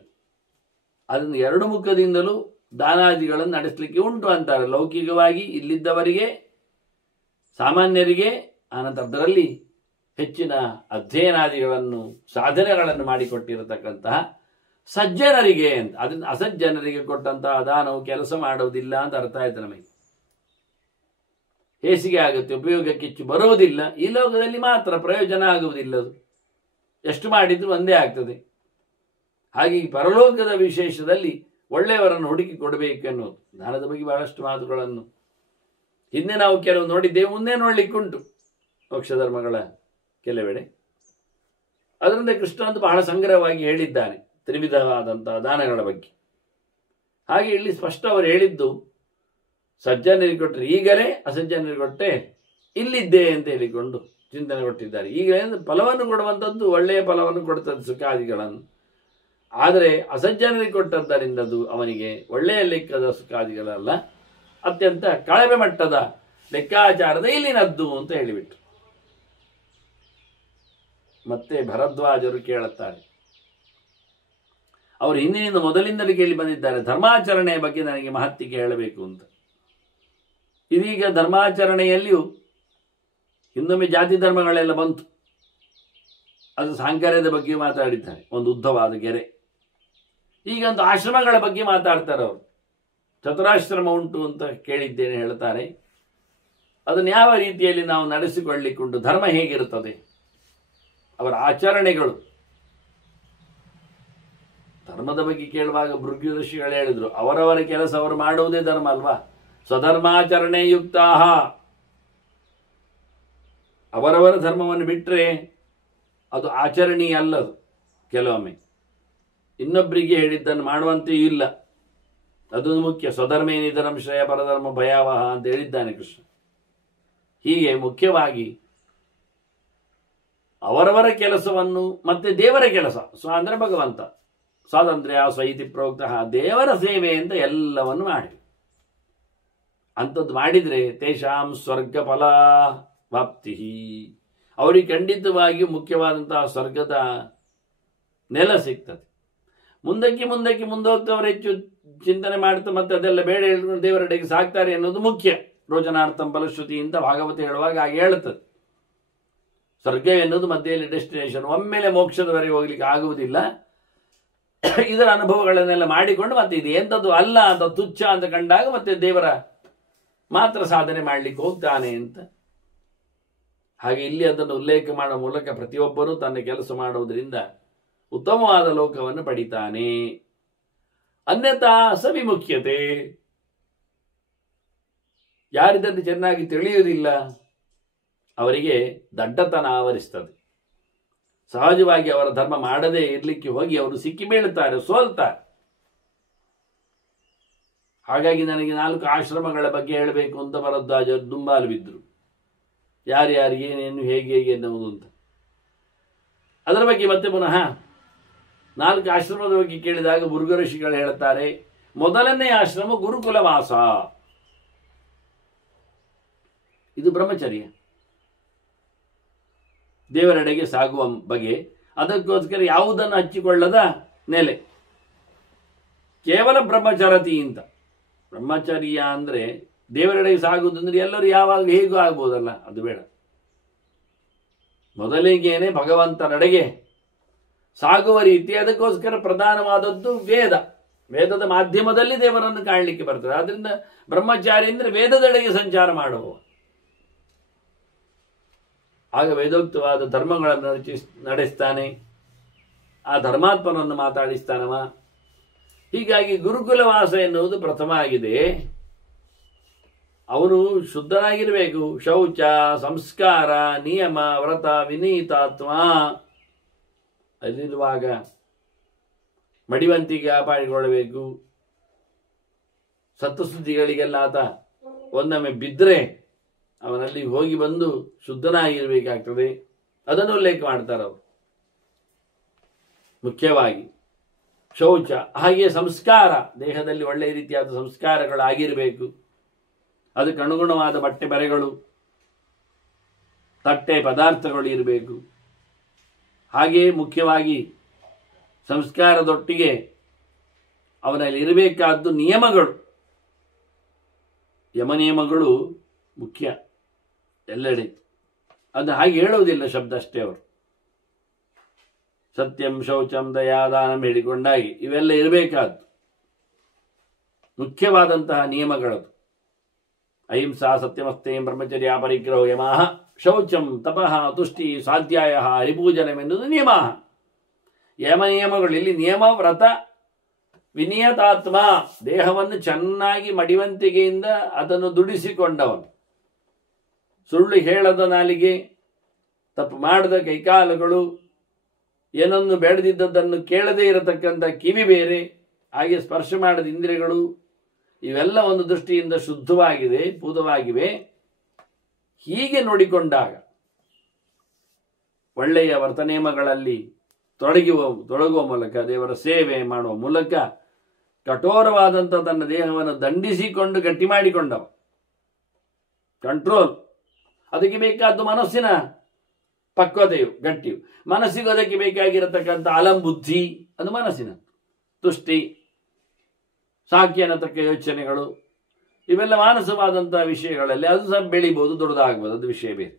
ಅದನ್ನು ಎರಡು ಮುಖದಿಂದಲೂ ದಾನಾದಿಗಳನ್ನು ನಡೆಸಲಿಕ್ಕೆ ಉಂಟು ಅಂತಾರೆ. ಲೌಕಿಕವಾಗಿ ಇಲ್ಲಿದ್ದವರಿಗೆ, ಸಾಮಾನ್ಯರಿಗೆ, ಅನಂತರದಲ್ಲಿ ಹೆಚ್ಚಿನ ಅಧ್ಯಯನಾದಿಗಳನ್ನು ಸಾಧನೆಗಳನ್ನು ಮಾಡಿಕೊಟ್ಟಿರತಕ್ಕಂತಹ ಸಜ್ಜನರಿಗೆ ಅಂತ. ಅದನ್ನು ಅಸಜ್ಜನರಿಗೆ ಕೊಟ್ಟಂತಹ ದಾನವು ಕೆಲಸ ಮಾಡುವುದಿಲ್ಲ ಅಂತ ಅರ್ಥ ಆಯ್ತು ನಮಗೆ. ಹೇಸಿಗೆ ಆಗುತ್ತೆ, ಉಪಯೋಗಕ್ಕೆ ಹೆಚ್ಚು ಬರುವುದಿಲ್ಲ, ಈ ಲೋಕದಲ್ಲಿ ಮಾತ್ರ ಪ್ರಯೋಜನ ಆಗುವುದಿಲ್ಲ. ಅದು ಎಷ್ಟು ಮಾಡಿದ್ರು ಒಂದೇ ಆಗ್ತದೆ. ಹಾಗೆ ಈ ಪರಲೋಕದ ವಿಶೇಷದಲ್ಲಿ ಒಳ್ಳೆಯವರನ್ನು ಹುಡುಕಿ ಕೊಡಬೇಕೆನ್ನುವುದು. ದಾನದ ಬಗ್ಗೆ ಬಹಳಷ್ಟು ಮಾತುಗಳನ್ನು ಹಿಂದೆ ನಾವು ಕೆಲವು ನೋಡಿದ್ದೇವೆ, ಮುಂದೆ ನೋಡ್ಲಿಕ್ಕುಂಟು ಮೋಕ್ಷಧರ್ಮಗಳ ಕೆಲವೆಡೆ. ಅದರಿಂದ ಕೃಷ್ಣ ಅಂತ ಬಹಳ ಸಂಗ್ರಹವಾಗಿ ಹೇಳಿದ್ದಾನೆ ತ್ರಿವಿಧವಾದಂತಹ ದಾನಗಳ ಬಗ್ಗೆ. ಹಾಗೆ ಇಲ್ಲಿ ಸ್ಪಷ್ಟ ಅವರು ಹೇಳಿದ್ದು, ಸಜ್ಜನರಿಗೆ ಕೊಟ್ಟರೆ ಈಗಲೇ, ಅಸಜ್ಜನರಿಗೆ ಕೊಟ್ಟೆ ಇಲ್ಲಿದ್ದೆ ಅಂತ ಹೇಳಿಕೊಂಡು ಚಿಂತನೆ ಕೊಟ್ಟಿದ್ದಾರೆ. ಈಗ ಫಲವನ್ನು ಕೊಡುವಂಥದ್ದು ಒಳ್ಳೆಯ ಫಲವನ್ನು ಕೊಡ್ತದೆ, ಸುಖಾದಿಗಳನ್ನು. ಆದರೆ ಅಸಜ್ಜನರಿಗೆ ಕೊಟ್ಟದ್ದರಿಂದ ಅದು ಅವನಿಗೆ ಒಳ್ಳೆಯ ಲೆಕ್ಕದ ಸುಖಾದಿಗಳಲ್ಲ, ಅತ್ಯಂತ ಕಳಪೆ ಮಟ್ಟದ ಲೆಕ್ಕಾಚಾರದ ಇಲ್ಲಿನದ್ದು ಅಂತ ಹೇಳಿಬಿಟ್ರು. ಮತ್ತೆ ಭರದ್ವಾಜರು ಕೇಳುತ್ತಾರೆ, ಅವರು ಹಿಂದಿನಿಂದ ಮೊದಲಿಂದಲೇ ಕೇಳಿ ಬಂದಿದ್ದಾರೆ, ಧರ್ಮಾಚರಣೆಯ ಬಗ್ಗೆ ನನಗೆ ಮಹತ್ತಿಗೆ ಹೇಳಬೇಕು ಅಂತ. ಇದೀಗ ಧರ್ಮಾಚರಣೆಯಲ್ಲಿಯೂ ಇನ್ನೊಮ್ಮೆ ಜಾತಿ ಧರ್ಮಗಳೆಲ್ಲ ಬಂತು. ಅದು ಸಾಂಕರ್ಯದ ಬಗ್ಗೆ ಮಾತಾಡಿದ್ದಾರೆ, ಒಂದು ಉದ್ದವಾದ ಗೆರೆ. ಈಗ ಒಂದು ಆಶ್ರಮಗಳ ಬಗ್ಗೆ ಮಾತಾಡ್ತಾರೆ ಅವರು. ಚತುರಾಶ್ರಮ ಉಂಟು ಅಂತ ಕೇಳಿದ್ದೇನೆ ಹೇಳ್ತಾರೆ. ಅದನ್ನು ಯಾವ ರೀತಿಯಲ್ಲಿ ನಾವು ನಡೆಸಿಕೊಳ್ಳಿಕ್ಕುಂಟು, ಧರ್ಮ ಹೇಗಿರುತ್ತದೆ, ಅವರ ಆಚರಣೆಗಳು. ಧರ್ಮದ ಬಗ್ಗೆ ಕೇಳುವಾಗ ಭೃಗ್ಯು ಋಷಿಗಳು ಹೇಳಿದ್ರು, ಅವರವರ ಕೆಲಸ ಅವರು ಮಾಡುವುದೇ ಧರ್ಮ ಅಲ್ವಾ. ಸ್ವಧರ್ಮಾಚರಣೆ ಯುಕ್ತಾ, ಅವರವರ ಧರ್ಮವನ್ನು ಬಿಟ್ಟರೆ ಅದು ಆಚರಣೀಯ ಅಲ್ಲದು. ಕೆಲವೊಮ್ಮೆ ಇನ್ನೊಬ್ಬರಿಗೆ ಹೇಳಿದ್ದನ್ನು ಮಾಡುವಂತೆಯೂ ಇಲ್ಲ, ಅದೊಂದು ಮುಖ್ಯ. ಸ್ವಧರ್ಮೇ ನಿಧನಂ ಶ್ರೇಯ ಪರಧರ್ಮ ಭಯಾವಹ ಅಂತ ಹೇಳಿದ್ದಾನೆ ಕೃಷ್ಣ. ಹೀಗೆ ಮುಖ್ಯವಾಗಿ ಅವರವರ ಕೆಲಸವನ್ನು ಮತ್ತೆ ದೇವರ ಕೆಲಸ ಅಂದ್ರೆ ಭಗವಂತ ಸ್ವಾತಂತ್ರ್ಯ ಸ್ವೈತಿ ಪ್ರೋಕ್ತ ದೇವರ ಸೇವೆ ಅಂತ ಎಲ್ಲವನ್ನು ಮಾಡಿ ಅಂಥದ್ದು ಮಾಡಿದರೆ ತೇಷಾಂ ಸ್ವರ್ಗ ಫಲ ವಾಪ್ತಿ ಅವರಿಗೆ ಖಂಡಿತವಾಗಿಯೂ ಮುಖ್ಯವಾದಂತಹ ಸ್ವರ್ಗದ ನೆಲ ಸಿಗ್ತದೆ. ಮುಂದಕ್ಕೆ ಮುಂದೋಗ್ತವ್ರು ಹೆಚ್ಚು ಚಿಂತನೆ ಮಾಡ್ತಾ ಮತ್ತೆ ಅದೆಲ್ಲ ಬೇಡ ಹೇಳ್ಕೊಂಡು ದೇವರೆಡೆಗೆ ಸಾಕ್ತಾರೆ ಅನ್ನೋದು ಮುಖ್ಯ. ರೋಚನಾರ್ಥಂ ಫಲಶ್ರುತಿ ಅಂತ ಭಾಗವತ ಹೇಳುವಾಗ ಹಾಗೆ ಹೇಳುತ್ತದೆ. ಸ್ವರ್ಗ ಎನ್ನುವುದು ಮಧ್ಯೆಯಲ್ಲಿ ಡೆಸ್ಟಿನೇಷನ್, ಒಮ್ಮೆಲೆ ಮೋಕ್ಷದವರೆಗೆ ಹೋಗ್ಲಿಕ್ಕೆ ಆಗುವುದಿಲ್ಲ. ಇದರ ಅನುಭವಗಳನ್ನೆಲ್ಲ ಮಾಡಿಕೊಂಡು ಮತ್ತೆ ಇದು ಎಂಥದ್ದು ಅಲ್ಲ ಅಂತ ತುಚ್ಛ ಅಂತ ಕಂಡಾಗ ಮತ್ತೆ ದೇವರ ಮಾತ್ರ ಸಾಧನೆ ಮಾಡಲಿಕ್ಕೆ ಹೋಗ್ತಾನೆ ಅಂತ. ಹಾಗೆ ಇಲ್ಲಿ ಅದನ್ನು ಉಲ್ಲೇಖ ಮಾಡುವ ಮೂಲಕ ಪ್ರತಿಯೊಬ್ಬರೂ ತನ್ನ ಕೆಲಸ ಮಾಡುವುದರಿಂದ ಉತ್ತಮವಾದ ಲೋಕವನ್ನು ಪಡಿತಾನೆ. ಅನ್ಯಥಾ ಸವಿಮುಖ್ಯತೆ, ಯಾರಿದನ್ನು ಚೆನ್ನಾಗಿ ತಿಳಿಯುವುದಿಲ್ಲ ಅವರಿಗೆ ದಡ್ಡತನ ಆವರಿಸ್ತದೆ. ಸಹಜವಾಗಿ ಅವರ ಧರ್ಮ ಮಾಡದೇ ಇರಲಿಕ್ಕೆ ಹೋಗಿ ಅವರು ಸಿಕ್ಕಿ ಬೀಳುತ್ತಾರೆ, ಸೋಲ್ತಾರೆ. ಹಾಗಾಗಿ ನನಗೆ 4 ಆಶ್ರಮಗಳ ಬಗ್ಗೆ ಹೇಳಬೇಕು ಅಂತ ಭರದ್ವಾಜರು ದುಂಬಾಲು ಬಿದ್ದರು. ಯಾರ್ಯಾರು ಏನೇನು ಹೇಗೆ ಎನ್ನುವುದು ಅಂತ. ಅದರ ಬಗ್ಗೆ ಮತ್ತೆ ಪುನಃ 4 ಆಶ್ರಮದ ಬಗ್ಗೆ ಕೇಳಿದಾಗ ಮುರುಘ ಋಷಿಗಳು ಹೇಳುತ್ತಾರೆ, ಮೊದಲನೇ ಆಶ್ರಮ ಗುರುಕುಲವಾಸ, ಇದು ಬ್ರಹ್ಮಚರ್ಯ, ದೇವರೆಡೆಗೆ ಸಾಗುವ ಬಗೆ. ಅದಕ್ಕೋಸ್ಕರ ಯಾವುದನ್ನು ಹಚ್ಚಿಕೊಳ್ಳದ ನೆಲೆ, ಕೇವಲ ಬ್ರಹ್ಮಚರತಿ ಅಂತ. ಬ್ರಹ್ಮಚರ್ಯ ಅಂದ್ರೆ ದೇವರೆಡೆಗೆ ಸಾಗುವುದಂದ್ರೆ ಎಲ್ಲರೂ ಯಾವಾಗ ಹೇಗೂ ಆಗ್ಬೋದಲ್ಲ, ಅದು ಬೇಡ. ಮೊದಲಿಗೇನೆ ಭಗವಂತನೆಡೆಗೆ ಸಾಗುವ ರೀತಿ. ಅದಕ್ಕೋಸ್ಕರ ಪ್ರಧಾನವಾದದ್ದು ವೇದ. ವೇದದ ಮಾಧ್ಯಮದಲ್ಲಿ ದೇವರನ್ನು ಕಾಣಲಿಕ್ಕೆ ಬರ್ತದೆ. ಆದ್ರಿಂದ ಬ್ರಹ್ಮಚಾರಿ ಅಂದ್ರೆ ವೇದದೆಡೆಗೆ ಸಂಚಾರ ಮಾಡುವ, ಆಗ ವೇದೋಕ್ತವಾದ ಧರ್ಮಗಳನ್ನು ನಡೆಸ್ತಾನೆ, ಆ ಧರ್ಮಾತ್ಮನನ್ನು ಮಾತಾಡಿಸ್ತಾನವ. ಹೀಗಾಗಿ ಗುರುಕುಲವಾಸ ಎನ್ನುವುದು ಪ್ರಥಮ ಆಗಿದೆ. ಅವನು ಶುದ್ಧನಾಗಿರಬೇಕು. ಶೌಚ, ಸಂಸ್ಕಾರ, ನಿಯಮ, ವ್ರತ, ವಿನೀತಾತ್ಮ. ಅಲ್ಲಿರುವಾಗ ಮಡಿವಂತಿಗೆ ಕಾಪಾಡಿಕೊಳ್ಳಬೇಕು. ಸತ್ತುಸುದ್ದಿಗಳಿಗೆಲ್ಲ ಆತ ಒಂದೊಮ್ಮೆ ಬಿದ್ದರೆ ಅವನಲ್ಲಿ ಹೋಗಿ ಬಂದು ಶುದ್ಧನಾಗಿರಬೇಕಾಗ್ತದೆ. ಅದನ್ನು ಉಲ್ಲೇಖ ಮಾಡ್ತಾರೆ ಅವರು ಮುಖ್ಯವಾಗಿ. ಶೌಚ, ಹಾಗೆಯೇ ಸಂಸ್ಕಾರ, ದೇಹದಲ್ಲಿ ಒಳ್ಳೆಯ ರೀತಿಯಾದ ಸಂಸ್ಕಾರಗಳಾಗಿರಬೇಕು. ಅದಕ್ಕೆ ಅನುಗುಣವಾದ ಬಟ್ಟೆ ಬರೆಗಳು, ತಟ್ಟೆ ಪದಾರ್ಥಗಳು ಇರಬೇಕು. ಹಾಗೆಯೇ ಮುಖ್ಯವಾಗಿ ಸಂಸ್ಕಾರದೊಟ್ಟಿಗೆ ಅವನಲ್ಲಿ ಇರಬೇಕಾದ್ದು ನಿಯಮಗಳು. ಯಮನಿಯಮಗಳು ಮುಖ್ಯ ಎಲ್ಲೆಡೆ. ಅದು ಹಾಗೆ ಹೇಳುವುದಿಲ್ಲ ಶಬ್ದ ಅಷ್ಟೇ. ಅವರು ಸತ್ಯಂ ಶೌಚಂ ದಯಾದಾನಂ ಹೇಳಿಕೊಂಡಾಗಿ ಇವೆಲ್ಲ ಇರಬೇಕಾದ್ದು ಮುಖ್ಯವಾದಂತಹ ನಿಯಮಗಳದು. ಅಹಿಂಸಾ ಸತ್ಯಮಸ್ತೇಂ ಬ್ರಹ್ಮಚರ್ಯ ಪರಿಗ್ರಹೋ ಯಮಃ ಶೌಚಂ ತಪಃ ತುಷ್ಟಿ ಸ್ವಾಧ್ಯಾಯ ಹರಿಪೂಜನಂ ಎನ್ನುವುದು ನಿಯಮ. ಯಮನಿಯಮಗಳು ಇಲ್ಲಿ ನಿಯಮ, ವ್ರತ, ವಿನಿಯತಾತ್ಮ. ದೇಹವನ್ನು ಚೆನ್ನಾಗಿ ಮಡಿವಂತಿಕೆಯಿಂದ ಅದನ್ನು ದುಡಿಸಿಕೊಂಡವನು. ಸುಳ್ಳು ಹೇಳದ ನಾಲಿಗೆ, ತಪ್ಪು ಮಾಡದ ಕೈಕಾಲುಗಳು, ಏನನ್ನು ಬೇಡದಿದ್ದದ್ದನ್ನು ಕೇಳದೇ ಇರತಕ್ಕಂಥ ಕಿವಿ ಬೇರೆ, ಹಾಗೆ ಸ್ಪರ್ಶ ಮಾಡದ ಇಂದ್ರಿಯಗಳು, ಇವೆಲ್ಲ ಒಂದು ದೃಷ್ಟಿಯಿಂದ ಶುದ್ಧವಾಗಿದೆ, ಪೂತವಾಗಿವೆ. ಹೀಗೆ ನೋಡಿಕೊಂಡಾಗ ಒಳ್ಳೆಯ ವರ್ತನೇಮಗಳಲ್ಲಿ ತೊಡಗುವ ಮೂಲಕ, ದೇವರ ಸೇವೆ ಮಾಡುವ ಮೂಲಕ ಕಠೋರವಾದಂಥ ತನ್ನ ದೇಹವನ್ನು ದಂಡಿಸಿಕೊಂಡು ಗಟ್ಟಿ ಮಾಡಿಕೊಂಡವ. ಕಂಟ್ರೋಲ್, ಅದಕ್ಕೆ ಬೇಕಾದ್ದು ಮನಸ್ಸಿನ ಪಕ್ವತೆಯು, ಗಟ್ಟಿಯು. ಮನಸ್ಸಿಗೂ ಅದಕ್ಕೆ ಬೇಕಾಗಿರತಕ್ಕಂಥ ಅಲಂಬುದ್ಧಿ, ಅದು ಮನಸ್ಸಿನ ತುಷ್ಟಿ, ಸಾಕಿ ಅನ್ನತಕ್ಕ ಯೋಚನೆಗಳು, ಇವೆಲ್ಲ ಮಾನಸವಾದಂತಹ ವಿಷಯಗಳಲ್ಲಿ ಅದು ಸಹ ಬೆಳಿಬಹುದು, ದೊಡ್ಡದಾಗಬಹುದು, ಅದು ವಿಷಯ ಬೇರೆ.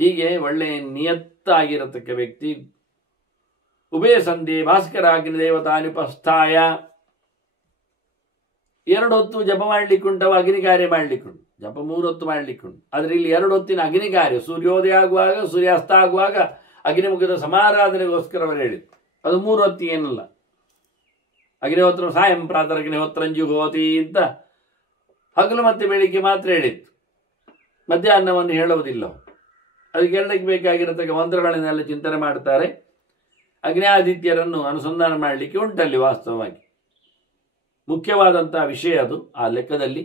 ಹೀಗೆ ಒಳ್ಳೆಯ ನಿಯತ್ತಾಗಿರತಕ್ಕ ವ್ಯಕ್ತಿ ಉಭಯ ಸಂಧಿ ಭಾಸ್ಕರ ಅಗ್ನಿ ದೇವತಾನುಪಸ್ಥಾಯ, 2 ಹೊತ್ತು ಜಪ ಮಾಡ್ಲಿಕ್ಕುಂಟವ, ಅಗ್ನಿ ಕಾರ್ಯ ಮಾಡ್ಲಿಕ್ಕುಂಟು. ಜಪ 3 ಹೊತ್ತು ಮಾಡ್ಲಿಕ್ಕುಂಟು. ಆದ್ರೆ ಇಲ್ಲಿ 2 ಹೊತ್ತಿನ ಅಗ್ನಿ ಕಾರ್ಯ, ಸೂರ್ಯೋದಯ ಆಗುವಾಗ, ಸೂರ್ಯಾಸ್ತ ಆಗುವಾಗ ಅಗ್ನಿಮುಖದ ಸಮಾರಾಧನೆಗೋಸ್ಕರ ಅವರು ಹೇಳಿದ್ರು. ಅದು 3 ಹೊತ್ತಿ ಏನಲ್ಲ. ಅಗ್ನಿಹೋತ್ರ ಸಾಯಂ ಪ್ರಾತಃ ಅಗ್ನಿಹೋತ್ರಂಜು ಹೋತಿ ಅಂತ ಹಗಲು ಮತ್ತೆ ಬೆಳಿಗ್ಗೆ ಮಾತ್ರ ಹೇಳಿತ್ತು. ಮಧ್ಯಾಹ್ನವನ್ನು ಹೇಳುವುದಿಲ್ಲ. ಅದಕ್ಕೆ 2ಕ್ಕೆ ಬೇಕಾಗಿರತಕ್ಕ ಮಂತ್ರಗಳನ್ನೆಲ್ಲ ಚಿಂತನೆ ಮಾಡ್ತಾರೆ. ಅಗ್ನಿಯಾದಿತ್ಯರನ್ನು ಅನುಸಂಧಾನ ಮಾಡಲಿಕ್ಕೆ ಉಂಟಲ್ಲಿ. ವಾಸ್ತವವಾಗಿ ಮುಖ್ಯವಾದಂತಹ ವಿಷಯ ಅದು. ಆ ಲೆಕ್ಕದಲ್ಲಿ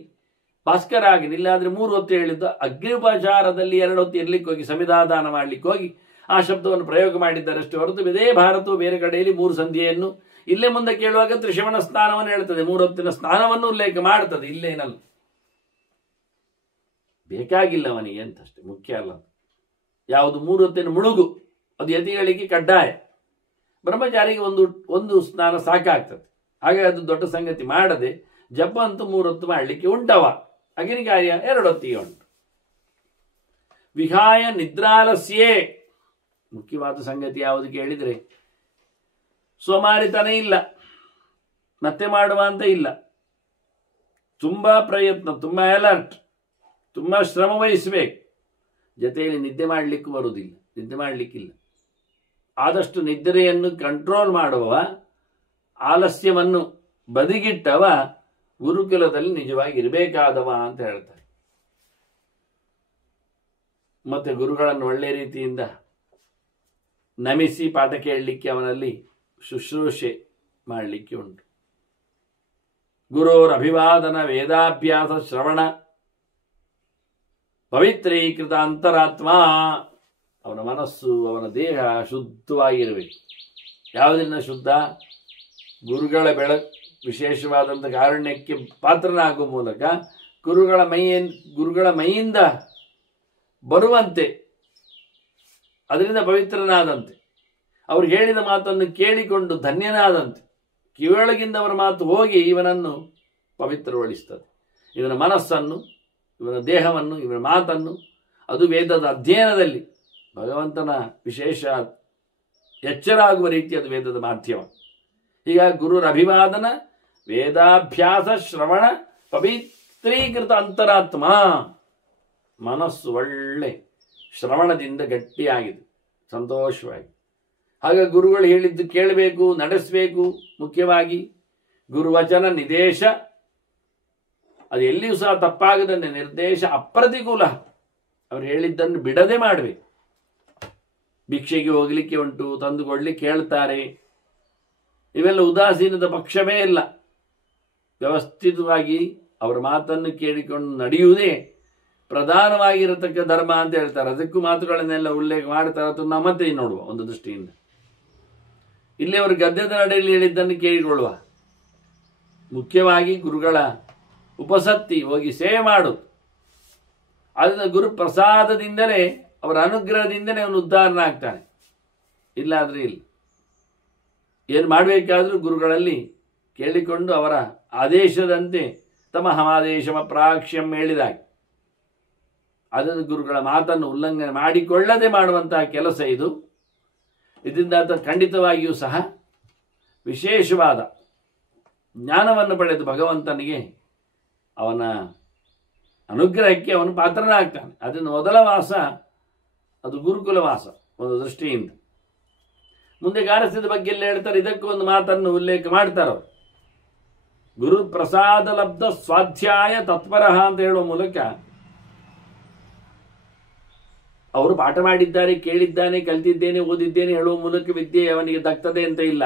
ಭಾಸ್ಕರ ಅಗ್ನಿ, ಇಲ್ಲಾಂದ್ರೆ 3 ಹೊತ್ತು ಹೇಳಿದ್ದು. ಅಗ್ನಿ ಉಪಚಾರದಲ್ಲಿ 2 ಹೊತ್ತು ಇರ್ಲಿಕ್ಕೆ ಹೋಗಿ, ಸಮಿಧಾದಾನ ಮಾಡ್ಲಿಕ್ಕೆ ಹೋಗಿ ಆ ಶಬ್ದವನ್ನು ಪ್ರಯೋಗ ಮಾಡಿದ್ದಾರಷ್ಟೇ ಹೊರತು ಇದೇ ಭಾರತವು ಬೇರೆ ಕಡೆಯಲ್ಲಿ 3 ಸಂಧಿಯನ್ನು ಇಲ್ಲೇ ಮುಂದೆ ಕೇಳುವಾಗ ತ್ರಿಶವಣ ಸ್ನಾನವನ್ನು ಹೇಳ್ತದೆ, 3 ಹೊತ್ತಿನ ಸ್ನಾನವನ್ನು ಉಲ್ಲೇಖ ಮಾಡ್ತದೆ. ಇಲ್ಲೇನಲ್ಲ, ಬೇಕಾಗಿಲ್ಲ ಅವನಿಗೆ ಅಂತಷ್ಟೇ, ಮುಖ್ಯ ಅಲ್ಲ. ಯಾವುದು 3 ಹೊತ್ತಿನ ಮುಳುಗು ಅದು ಯತಿಗಳಿಗೆ ಕಡ್ಡಾಯ, ಬ್ರಹ್ಮಚಾರಿಗೆ ಒಂದು ಸ್ನಾನ ಸಾಕಾಗ್ತದೆ. ಹಾಗೆ ಅದು ದೊಡ್ಡ ಸಂಗತಿ ಮಾಡದೆ ಜಪ ಅಂತೂ 3 ಹೊತ್ತು ಮಾಡಲಿಕ್ಕೆ ಉಂಟವ. ಅಗ್ನಿಕಾರ್ಯ 2 ಹೊತ್ತಿಗೆ ಉಂಟು. ವಿಹಾಯ ನಿದ್ರಾಲಸ್ಯೇ, ಮುಖ್ಯವಾದ ಸಂಗತಿ ಯಾವುದು ಕೇಳಿದರೆ ಸೋಮಾರಿತನ ಇಲ್ಲ, ಮತ್ತೆ ಮಾಡುವ ಅಂತ ಇಲ್ಲ. ತುಂಬಾ ಪ್ರಯತ್ನ, ತುಂಬಾ ಅಲರ್ಟ್, ತುಂಬಾ ಶ್ರಮ ವಹಿಸಬೇಕು. ಜೊತೆಯಲ್ಲಿ ನಿದ್ದೆ ಮಾಡಲಿಕ್ಕೂ ಬರುವುದಿಲ್ಲ, ನಿದ್ದೆ ಮಾಡಲಿಕ್ಕಿಲ್ಲ. ಆದಷ್ಟು ನಿದ್ರೆಯನ್ನು ಕಂಟ್ರೋಲ್ ಮಾಡುವ, ಆಲಸ್ಯವನ್ನು ಬದಿಗಿಟ್ಟವ ಗುರುಕುಲದಲ್ಲಿ ನಿಜವಾಗಿ ಇರಬೇಕಾದವ ಅಂತ ಹೇಳ್ತಾರೆ. ಮತ್ತೆ ಗುರುಗಳನ್ನು ಒಳ್ಳೆ ರೀತಿಯಿಂದ ನಮಿಸಿ ಪಾಠ ಕೇಳಲಿಕ್ಕೆ ಅವನಲ್ಲಿ ಶುಶ್ರೂಷೆ ಮಾಡಲಿಕ್ಕೆ ಉಂಟು. ಗುರೋರ್ ಅಭಿವಾದನ ವೇದಾಭ್ಯಾಸ ಶ್ರವಣ ಪವಿತ್ರೀಕೃತ ಅಂತರಾತ್ಮ, ಅವನ ಮನಸ್ಸು ಅವನ ದೇಹ ಶುದ್ಧವಾಗಿರಬೇಕು. ಯಾವುದರಿಂದ ಶುದ್ಧ? ಗುರುಗಳ ವಿಶೇಷವಾದಂಥ ಕಾರುಣ್ಯಕ್ಕೆ ಪಾತ್ರನಾಗುವ ಮೂಲಕ ಗುರುಗಳ ಮೈಯಿಂದ ಬರುವಂತೆ, ಅದರಿಂದ ಪವಿತ್ರನಾದಂತೆ, ಅವರು ಹೇಳಿದ ಮಾತನ್ನು ಕೇಳಿಕೊಂಡು ಧನ್ಯನಾದಂತೆ, ಕಿವಿಯೊಳಗಿಂದ ಅವರ ಮಾತು ಹೋಗಿ ಇವನನ್ನು ಪವಿತ್ರಗೊಳಿಸ್ತದೆ. ಇವನ ಮನಸ್ಸನ್ನು, ಇವನ ದೇಹವನ್ನು, ಇವನ ಮಾತನ್ನು, ಅದು ವೇದದ ಅಧ್ಯಯನದಲ್ಲಿ ಭಗವಂತನ ವಿಶೇಷ ಎಚ್ಚರ ಆಗುವ ರೀತಿ ಅದು ವೇದದ ಮಾಧ್ಯಮ. ಹೀಗಾಗಿ ಗುರುರ ಅಭಿವಾದನ ವೇದಾಭ್ಯಾಸ ಶ್ರವಣ ಪವಿತ್ರೀಕೃತ ಅಂತರಾತ್ಮ, ಮನಸ್ಸು ಒಳ್ಳೆ ಶ್ರವಣದಿಂದ ಗಟ್ಟಿಯಾಗಿದೆ, ಸಂತೋಷವಾಗಿ. ಹಾಗೆ ಗುರುಗಳು ಹೇಳಿದ್ದು ಕೇಳಬೇಕು, ನಡೆಸಬೇಕು. ಮುಖ್ಯವಾಗಿ ಗುರುವಚನ ನಿದೇಶ, ಅದು ಎಲ್ಲಿಯೂ ಸಹ ತಪ್ಪಾಗದಂತೆ ನಿರ್ದೇಶ ಅಪ್ರತಿಕೂಲ, ಅವರು ಹೇಳಿದ್ದನ್ನು ಬಿಡದೆ ಮಾಡಬೇಕು. ಭಿಕ್ಷೆಗೆ ಹೋಗಲಿಕ್ಕೆ ಉಂಟು, ತಂದು ಕೊಡ್ಲಿಕ್ಕೆ ಹೇಳ್ತಾರೆ, ಇವೆಲ್ಲ ಉದಾಸೀನದ ಪಕ್ಷವೇ ಇಲ್ಲ. ವ್ಯವಸ್ಥಿತವಾಗಿ ಅವರ ಮಾತನ್ನು ಕೇಳಿಕೊಂಡು ನಡೆಯುವುದೇ ಪ್ರಧಾನವಾಗಿರತಕ್ಕ ಧರ್ಮ ಅಂತ ಹೇಳ್ತಾರೆ. ಅದಕ್ಕೂ ಮಾತುಗಳನ್ನೆಲ್ಲ ಉಲ್ಲೇಖ ಮಾಡ್ತಾರೆ. ಅಥವಾ ನಾವು ಮತ್ತೆ ನೋಡುವ ಒಂದು ದೃಷ್ಟಿಯಿಂದ, ಇಲ್ಲಿ ಅವರು ಗದ್ಯದ ನಡೆಯಲ್ಲಿ ಹೇಳಿದ್ದನ್ನು ಕೇಳಿಕೊಳ್ಳುವ. ಮುಖ್ಯವಾಗಿ ಗುರುಗಳ ಉಪಸತ್ತಿ ಹೋಗಿ ಸೇವೆ ಮಾಡು. ಅದರಿಂದ ಗುರು ಪ್ರಸಾದದಿಂದಲೇ, ಅವರ ಅನುಗ್ರಹದಿಂದಲೇ ಅವನು ಉದ್ಧಾರನಾಗ್ತಾನೆ. ಇಲ್ಲಾದ್ರೆ ಇಲ್ಲ. ಏನು ಮಾಡಬೇಕಾದ್ರೂ ಗುರುಗಳಲ್ಲಿ ಕೇಳಿಕೊಂಡು ಅವರ ಆದೇಶದಂತೆ ತಮಹಮಾದೇಶಮ ಪ್ರಾಕ್ಷ್ಯಂ ಹೇಳಿದಾಗ ಅದನ್ನು ಗುರುಗಳ ಮಾತನ್ನು ಉಲ್ಲಂಘನೆ ಮಾಡಿಕೊಳ್ಳದೆ ಮಾಡುವಂತಹ ಕೆಲಸ ಇದು. ಇದರಿಂದ ಖಂಡಿತವಾಗಿಯೂ ಸಹ ವಿಶೇಷವಾದ ಜ್ಞಾನವನ್ನು ಪಡೆದು ಭಗವಂತನಿಗೆ ಅವನ ಅನುಗ್ರಹಕ್ಕೆ ಅವನು ಪಾತ್ರನಾಗ್ತಾನೆ. ಅದನ್ನು ಮೊದಲ ವಾಸ ಅದು ಗುರುಕುಲ ವಾಸ ಒಂದು ದೃಷ್ಟಿಯಿಂದ. ಮುಂದೆ ಗಾರಸ್ಯದ ಬಗ್ಗೆ ಎಲ್ಲ ಹೇಳ್ತಾರೆ. ಇದಕ್ಕೂ ಒಂದು ಮಾತನ್ನು ಉಲ್ಲೇಖ ಮಾಡ್ತಾರೆ ಅವರು. ಗುರು ಪ್ರಸಾದ ಲಬ್ಧ ಸ್ವಾಧ್ಯಾಯ ತತ್ಪರಃ ಅಂತ ಹೇಳುವ ಮೂಲಕ ಅವರು ಪಾಠ ಮಾಡಿದ್ದಾರೆ, ಕೇಳಿದ್ದಾನೆ, ಕಲಿತಿದ್ದೇನೆ, ಓದಿದ್ದೇನೆ ಹೇಳುವ ಮೂಲಕ ವಿದ್ಯೆ ಅವನಿಗೆ ದಕ್ತದೆ ಅಂತ ಇಲ್ಲ.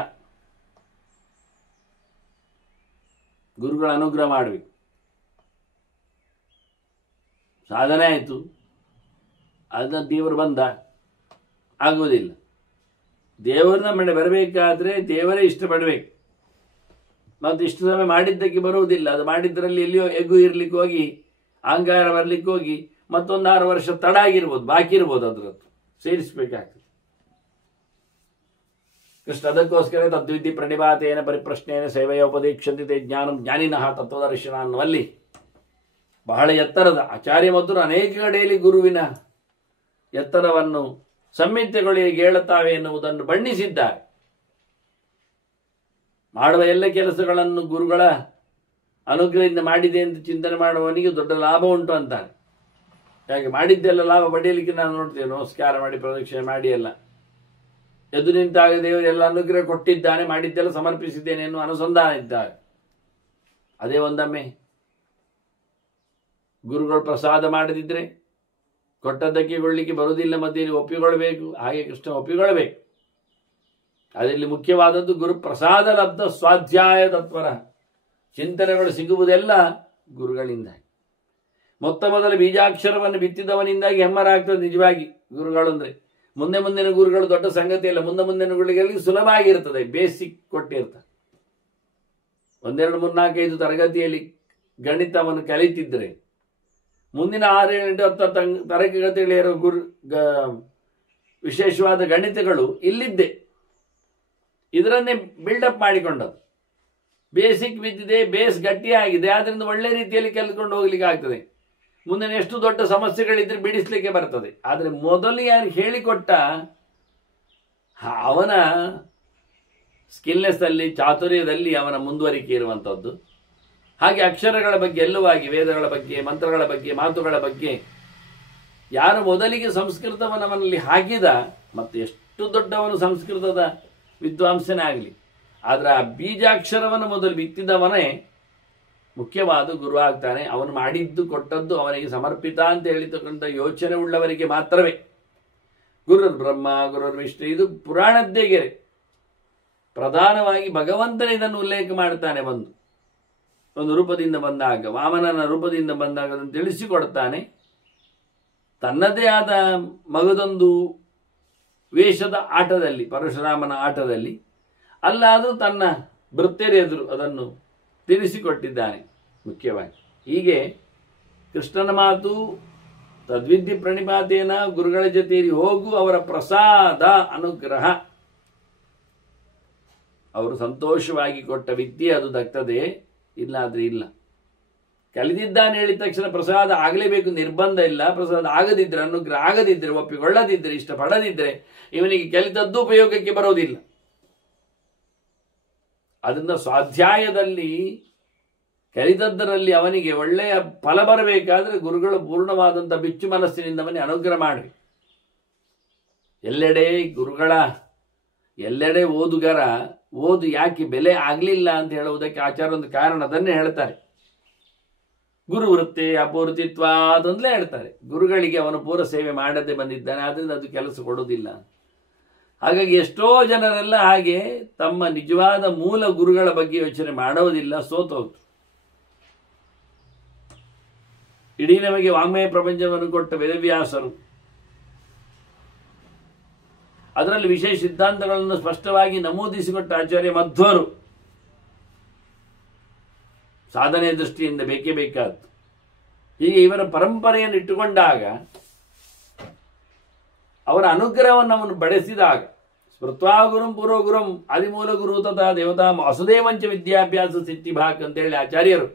ಗುರುಗಳ ಅನುಗ್ರಹ ಮಾಡಬೇಕು. ಸಾಧನೆ ಆಯಿತು, ಅದನ್ನ ದೇವರು ಬಂದ ಆಗುವುದಿಲ್ಲ. ದೇವರನ್ನ ಮನೆ ಬರಬೇಕಾದ್ರೆ ದೇವರೇ ಇಷ್ಟಪಡಬೇಕು. ಮತ್ತು ಇಷ್ಟು ಸಮಯ ಮಾಡಿದ್ದಕ್ಕೆ ಬರುವುದಿಲ್ಲ. ಅದು ಮಾಡಿದ್ದರಲ್ಲಿ ಎಲ್ಲಿಯೋ ಎಗ್ಗು ಇರ್ಲಿಕ್ಕೆ ಹೋಗಿ, ಅಹಂಕಾರ ಬರ್ಲಿಕ್ಕೆ ಹೋಗಿ ಮತ್ತೊಂದು 6 ವರ್ಷ ತಡ ಆಗಿರ್ಬೋದು, ಬಾಕಿ ಇರ್ಬೋದು, ಅದರದ್ದು ಸೇರಿಸಬೇಕಾಗ್ತದೆ. ಕೃಷ್ಣ ಅದಕ್ಕೋಸ್ಕರ ತದ್ವಿಧಿ ಪ್ರಣಿಪಾತೇನ ಪರಿಪ್ರಶ್ನೇನ ಸೇವೆಯ ಉಪದೇಕ್ಷಂತೆ ಜ್ಞಾನಂ ಜ್ಞಾನಿನಃ ತತ್ವದರ್ಶನ ಅನ್ನುವಲ್ಲಿ ಬಹಳ ಎತ್ತರದ ಆಚಾರ್ಯ ಮಧುರು ಅನೇಕ ಕಡೆಯಲ್ಲಿ ಗುರುವಿನ ಎತ್ತರವನ್ನು ಸಂಹಿತೆಗಳಿಗೆ ಹೇಳುತ್ತಾವೆ ಎನ್ನುವುದನ್ನು ಬಣ್ಣಿಸಿದ್ದಾರೆ. ಮಾಡುವ ಎಲ್ಲ ಕೆಲಸಗಳನ್ನು ಗುರುಗಳ ಅನುಗ್ರಹದಿಂದ ಮಾಡಿದೆ ಎಂದು ಚಿಂತನೆ ಮಾಡುವವನಿಗೆ ದೊಡ್ಡ ಲಾಭ ಉಂಟು ಅಂತಾರೆ. ಯಾಕೆ ಮಾಡಿದ್ದೆಲ್ಲ ಲಾಭ ಪಡೆಯಲಿಕ್ಕೆ ನಾವು ನೋಡ್ತೇವೆ. ನಮಸ್ಕಾರ ಮಾಡಿ ಪ್ರದಕ್ಷಿಣೆ ಮಾಡಿ ಎಲ್ಲ ಎದ್ದು ನಿಂತಾಗ ದೇವರು ಎಲ್ಲ ಅನುಗ್ರಹ ಕೊಟ್ಟಿದ್ದಾನೆ, ಮಾಡಿದ್ದೆಲ್ಲ ಸಮರ್ಪಿಸಿದ್ದೇನೆ ಎನ್ನುವ ಅನುಸಂಧಾನ ಇದ್ದಾರೆ. ಅದೇ ಒಂದೊಮ್ಮೆ ಗುರುಗಳು ಪ್ರಸಾದ ಮಾಡದಿದ್ರೆ ಕೊಟ್ಟದ್ದಕ್ಕೆ ಕೊಳ್ಳಿಕ್ಕೆ ಬರುವುದಿಲ್ಲ, ಮಧ್ಯೆ ಒಪ್ಪಿಕೊಳ್ಬೇಕು. ಹಾಗೆ ಕೃಷ್ಣ ಒಪ್ಪಿಕೊಳ್ಬೇಕು. ಅದರಲ್ಲಿ ಮುಖ್ಯವಾದದ್ದು ಗುರು ಪ್ರಸಾದ ಲಬ್ಧ ಸ್ವಾಧ್ಯಾಯ ತತ್ವರ ಚಿಂತನೆಗಳು ಸಿಗುವುದೆಲ್ಲ ಗುರುಗಳಿಂದ. ಮೊತ್ತ ಮೊದಲ ಬೀಜಾಕ್ಷರವನ್ನು ಬಿತ್ತಿದವನಿಂದಾಗಿ ಹೆಮ್ಮರಾಗ್ತದೆ ನಿಜವಾಗಿ ಗುರುಗಳು ಅಂದರೆ. ಮುಂದಿನ ಗುರುಗಳು ದೊಡ್ಡ ಸಂಗತಿ ಇಲ್ಲ. ಮುಂದಿನ ಗುರುಗಳಿಗೆ ಸುಲಭ ಆಗಿರ್ತದೆ, ಬೇಸಿಕ್ ಕೊಟ್ಟಿರ್ತಾರೆ. 1, 2, 3, 4, 5 ತರಗತಿಯಲ್ಲಿ ಗಣಿತವನ್ನು ಕಲಿತಿದ್ರೆ ಮುಂದಿನ 6, 7, 8, 10 ತರಗತಿಗಳಿರೋ ವಿಶೇಷವಾದ ಗಣಿತಗಳು ಇಲ್ಲಿದ್ದೆ. ಇದರನ್ನೇ ಬಿಲ್ಡಪ್ ಮಾಡಿಕೊಂಡದ್ದು. ಬೇಸಿಕ್ ಬಿದ್ದಿದೆ, ಬೇಸ್ ಗಟ್ಟಿಯಾಗಿದೆ, ಆದ್ರಿಂದ ಒಳ್ಳೆ ರೀತಿಯಲ್ಲಿ ಕಲಿತ್ಕೊಂಡು ಹೋಗ್ಲಿಕ್ಕೆ ಆಗ್ತದೆ. ಮುಂದಿನ ಎಷ್ಟು ದೊಡ್ಡ ಸಮಸ್ಯೆಗಳಿದ್ರೆ ಬಿಡಿಸ್ಲಿಕ್ಕೆ ಬರ್ತದೆ. ಆದರೆ ಮೊದಲು ಯಾರು ಹೇಳಿಕೊಟ್ಟ ಅವನ ಸ್ಕಿಲ್ನೆಸ್ ಅಲ್ಲಿ, ಚಾತುರ್ಯದಲ್ಲಿ ಅವನ ಮುಂದುವರಿಕೆ ಇರುವಂಥದ್ದು. ಹಾಗೆ ಅಕ್ಷರಗಳ ಬಗ್ಗೆ ಎಲ್ಲವಾಗಿ, ವೇದಗಳ ಬಗ್ಗೆ, ಮಂತ್ರಗಳ ಬಗ್ಗೆ, ಮಾತುಗಳ ಬಗ್ಗೆ ಯಾರು ಮೊದಲಿಗೆ ಸಂಸ್ಕೃತವನ್ನು ಅವನಲ್ಲಿ ಹಾಕಿದ, ಮತ್ತೆ ಎಷ್ಟು ದೊಡ್ಡವನು ಸಂಸ್ಕೃತದ ವಿದ್ವಾಂಸನೇ ಆಗಲಿ, ಆದರೆ ಆ ಬೀಜಾಕ್ಷರವನ್ನು ಮೊದಲು ಬಿತ್ತಿದವನೇ ಮುಖ್ಯವಾದ ಗುರು ಆಗ್ತಾನೆ. ಅವನು ಮಾಡಿದ್ದು ಕೊಟ್ಟದ್ದು ಅವನಿಗೆ ಸಮರ್ಪಿತ ಅಂತ ಹೇಳಿತಕ್ಕಂಥ ಯೋಚನೆ ಉಳ್ಳವರಿಗೆ ಮಾತ್ರವೇ. ಗುರುರ್ ಬ್ರಹ್ಮ ಗುರುರ್ ವಿಷ್ಣು, ಇದು ಪುರಾಣದ್ದೇ ಗೆರೆ. ಪ್ರಧಾನವಾಗಿ ಭಗವಂತನೇ ಇದನ್ನು ಉಲ್ಲೇಖ ಮಾಡ್ತಾನೆ. ಒಂದು ರೂಪದಿಂದ ಬಂದಾಗ, ವಾಮನನ ರೂಪದಿಂದ ಬಂದಾಗ ಅದನ್ನು ತಿಳಿಸಿಕೊಡ್ತಾನೆ. ತನ್ನದೇ ಆದ ಮಗದೊಂದು ವೇಷದ ಆಟದಲ್ಲಿ, ಪರಶುರಾಮನ ಆಟದಲ್ಲಿ ಅಲ್ಲಾದರೂ ತನ್ನ ಭೃತ್ಯರೆದುರು ಅದನ್ನು ತಿಳಿಸಿಕೊಟ್ಟಿದ್ದಾನೆ ಮುಖ್ಯವಾಗಿ. ಹೀಗೆ ಕೃಷ್ಣನ ಮಾತು ತದ್ವಿದ್ಯೆ ಪ್ರಣಿಪಾತೇನ, ಗುರುಗಳ ಜೊತೆಯಲ್ಲಿ ಹೋಗು, ಅವರ ಪ್ರಸಾದ ಅನುಗ್ರಹ, ಅವರು ಸಂತೋಷವಾಗಿ ಕೊಟ್ಟ ವಿದ್ಯೆ ಅದು ದಕ್ತದೆ, ಇಲ್ಲಾದ್ರೆ ಇಲ್ಲ. ಕಲಿದಿದ್ದಾನೆ ಹೇಳಿದ ತಕ್ಷಣ ಪ್ರಸಾದ ಆಗಲೇಬೇಕು ನಿರ್ಬಂಧ ಇಲ್ಲ. ಪ್ರಸಾದ ಆಗದಿದ್ದರೆ, ಅನುಗ್ರಹ ಆಗದಿದ್ದರೆ, ಒಪ್ಪಿಕೊಳ್ಳದಿದ್ದರೆ, ಇಷ್ಟಪಡದಿದ್ದರೆ ಇವನಿಗೆ ಕಲಿತದ್ದು ಉಪಯೋಗಕ್ಕೆ ಬರೋದಿಲ್ಲ. ಅದರಿಂದ ಸ್ವಾಧ್ಯಾಯದಲ್ಲಿ ಕಲಿತದ್ದರಲ್ಲಿ ಅವನಿಗೆ ಒಳ್ಳೆಯ ಫಲ ಬರಬೇಕಾದ್ರೆ ಗುರುಗಳು ಪೂರ್ಣವಾದಂಥ ಬಿಚ್ಚು ಮನಸ್ಸಿನಿಂದ ಅವನಿಗೆ ಅನುಗ್ರಹ ಮಾಡಬೇಕು. ಎಲ್ಲೆಡೆ ಓದುಗರ ಓದು ಯಾಕೆ ಬೆಲೆ ಆಗಲಿಲ್ಲ ಅಂತ ಹೇಳುವುದಕ್ಕೆ ಆಚಾರ ಒಂದು ಕಾರಣ, ಅದನ್ನೇ ಹೇಳ್ತಾರೆ. ಗುರು ವೃತ್ತಿ ಅಪೂರ್ತಿತ್ವ ಅದೊಂದಲೇ ಹೇಳ್ತಾರೆ. ಗುರುಗಳಿಗೆ ಅವನು ಪೂರ ಸೇವೆ ಮಾಡದೆ ಬಂದಿದ್ದಾನೆ, ಆದ್ದರಿಂದ ಅದು ಕೆಲಸ ಕೊಡುವುದಿಲ್ಲ. ಹಾಗಾಗಿ ಎಷ್ಟೋ ಜನರೆಲ್ಲ ಹಾಗೆ ತಮ್ಮ ನಿಜವಾದ ಮೂಲ ಗುರುಗಳ ಬಗ್ಗೆ ಯೋಚನೆ ಮಾಡೋದಿಲ್ಲ, ಸೋತೋಗ್ತು. ಇಡೀ ನಮಗೆ ವಾಂಗ್ಮಯ ಪ್ರಪಂಚವನ್ನು ಕೊಟ್ಟ ವೇದವ್ಯಾಸರು, ಅದರಲ್ಲಿ ವಿಶೇಷ ಸಿದ್ಧಾಂತಗಳನ್ನು ಸ್ಪಷ್ಟವಾಗಿ ನಮೂದಿಸಿಕೊಟ್ಟ ಆಚಾರ್ಯ ಮಧ್ವರು, ಸಾಧನೆಯ ದೃಷ್ಟಿಯಿಂದ ಬೇಕೇ ಬೇಕಾದ್ದು. ಹೀಗೆ ಇವರ ಪರಂಪರೆಯನ್ನು ಇಟ್ಟುಕೊಂಡಾಗ, ಅವರ ಅನುಗ್ರಹವನ್ನು ಅವನು ಬಡಿಸಿದಾಗ, ಸ್ಮೃತ್ವಾ ಗುರುಂ ಪುರೋಗುರುಂ ಆದಿಮೂಲ ಗುರು ತಥಾ ದೇವತಾ ವಸುದೇವಂಚ ವಿದ್ಯಾಭ್ಯಾಸ ಸಿದ್ಧಿಭಾಕ್ ಅಂತೇಳಿ ಆಚಾರ್ಯರು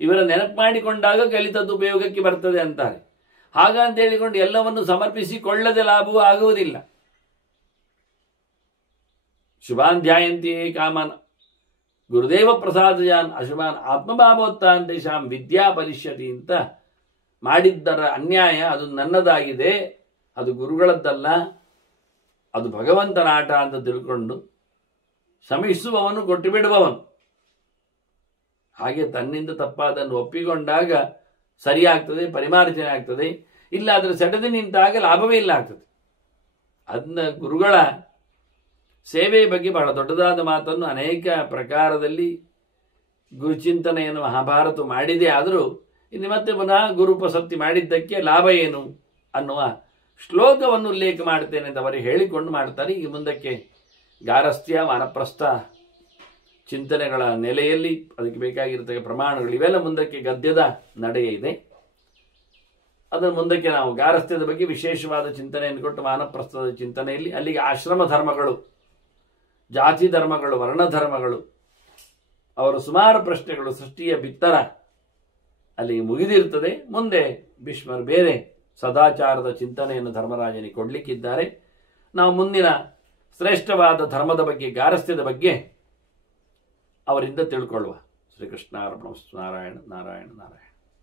ಇವರ ನೆನಪು ಮಾಡಿಕೊಂಡಾಗ ಕಲಿತದ್ದು ಉಪಯೋಗಕ್ಕೆ ಬರ್ತದೆ ಅಂತಾರೆ. ಹಾಗಂತ ಹೇಳಿಕೊಂಡು ಎಲ್ಲವನ್ನು ಸಮರ್ಪಿಸಿಕೊಳ್ಳದೆ ಲಾಭವೂ ಆಗುವುದಿಲ್ಲ. ಶುಭಾಂಧ್ಯಾಯಂತಿಯೇ ಕಾಮನ್ ಗುರುದೇವ ಪ್ರಸಾದಜಾನ್ ಅಶುಭಾನ್ ಆತ್ಮಭಾವೋತ್ತಾನ್ ತೇಷಾಂ ವಿದ್ಯಾ ಪರಿಷ್ಯತಿ ಅಂತ ಮಾಡಿದ್ದರ ಅನ್ಯಾಯ ಅದು ನನ್ನದಾಗಿದೆ, ಅದು ಗುರುಗಳದ್ದಲ್ಲ, ಅದು ಭಗವಂತನ ಆಟ ಅಂತ ತಿಳ್ಕೊಂಡು ಶ್ರಮಿಸುವವನು ಕೊಟ್ಟು ಬಿಡುವವನು. ಹಾಗೆ ತನ್ನಿಂದ ತಪ್ಪಾದನ್ನು ಒಪ್ಪಿಕೊಂಡಾಗ ಸರಿಯಾಗ್ತದೆ, ಪರಿಮಾರ್ಜನೆ ಆಗ್ತದೆ. ಇಲ್ಲಾದರೆ ಸೆಟದಿ ನಿಂತಾಗ ಲಾಭವೇ ಇಲ್ಲ ಆಗ್ತದೆ. ಅದನ್ನ ಗುರುಗಳ ಸೇವೆಯ ಬಗ್ಗೆ ಬಹಳ ದೊಡ್ಡದಾದ ಮಾತನ್ನು ಅನೇಕ ಪ್ರಕಾರದಲ್ಲಿ ಗುರುಚಿಂತನೆಯನ್ನು ಮಹಾಭಾರತ ಮಾಡಿದೆ. ಆದರೂ ಇಲ್ಲಿ ಮತ್ತೆ ಪುನಃ ಗುರುಪಸಕ್ತಿ ಮಾಡಿದ್ದಕ್ಕೆ ಲಾಭ ಏನು ಅನ್ನುವ ಶ್ಲೋಕವನ್ನು ಉಲ್ಲೇಖ ಮಾಡ್ತೇನೆ ಅಂತ ಅವರು ಹೇಳಿಕೊಂಡು ಮಾಡ್ತಾರೆ. ಈಗ ಮುಂದಕ್ಕೆ ಗಾರಸ್ಥ್ಯ, ವಾನಪ್ರಸ್ಥ ಚಿಂತನೆಗಳ ನೆಲೆಯಲ್ಲಿ ಅದಕ್ಕೆ ಬೇಕಾಗಿರತಕ್ಕ ಪ್ರಮಾಣಗಳು ಇವೆಲ್ಲ ಮುಂದಕ್ಕೆ ಗದ್ಯದ ನಡೆಯ ಇದೆ. ಅದರ ಮುಂದಕ್ಕೆ ನಾವು ಗಾರಸ್ಥ್ಯದ ಬಗ್ಗೆ ವಿಶೇಷವಾದ ಚಿಂತನೆಯನ್ನು ಕೊಟ್ಟು ವಾನಪ್ರಸ್ಥದ ಚಿಂತನೆಯಲ್ಲಿ ಅಲ್ಲಿಗೆ ಆಶ್ರಮ ಧರ್ಮಗಳು, ಜಾತಿ ಧರ್ಮಗಳು, ವರ್ಣಧರ್ಮಗಳು, ಅವರ ಸುಮಾರು ಪ್ರಶ್ನೆಗಳು, ಸೃಷ್ಟಿಯ ಬಿತ್ತರ ಅಲ್ಲಿ ಮುಗಿದಿರ್ತದೆ. ಮುಂದೆ ಭೀಷ್ಮರು ಬೇರೆ ಸದಾಚಾರದ ಚಿಂತನೆಯನ್ನು ಧರ್ಮರಾಜನಿಗೆ ಕೊಡಲಿಕ್ಕಿದ್ದಾರೆ. ನಾವು ಮುಂದಿನ ಶ್ರೇಷ್ಠವಾದ ಧರ್ಮದ ಬಗ್ಗೆ, ಗಾರಸ್ಥ್ಯದ ಬಗ್ಗೆ ಅವರಿಂದ ತಿಳ್ಕೊಳ್ಳುವ. ಶ್ರೀಕೃಷ್ಣ ಅರ್ಪಣಮಸ್ತು. ನಾರಾಯಣ ನಾರಾಯಣ ನಾರಾಯಣ.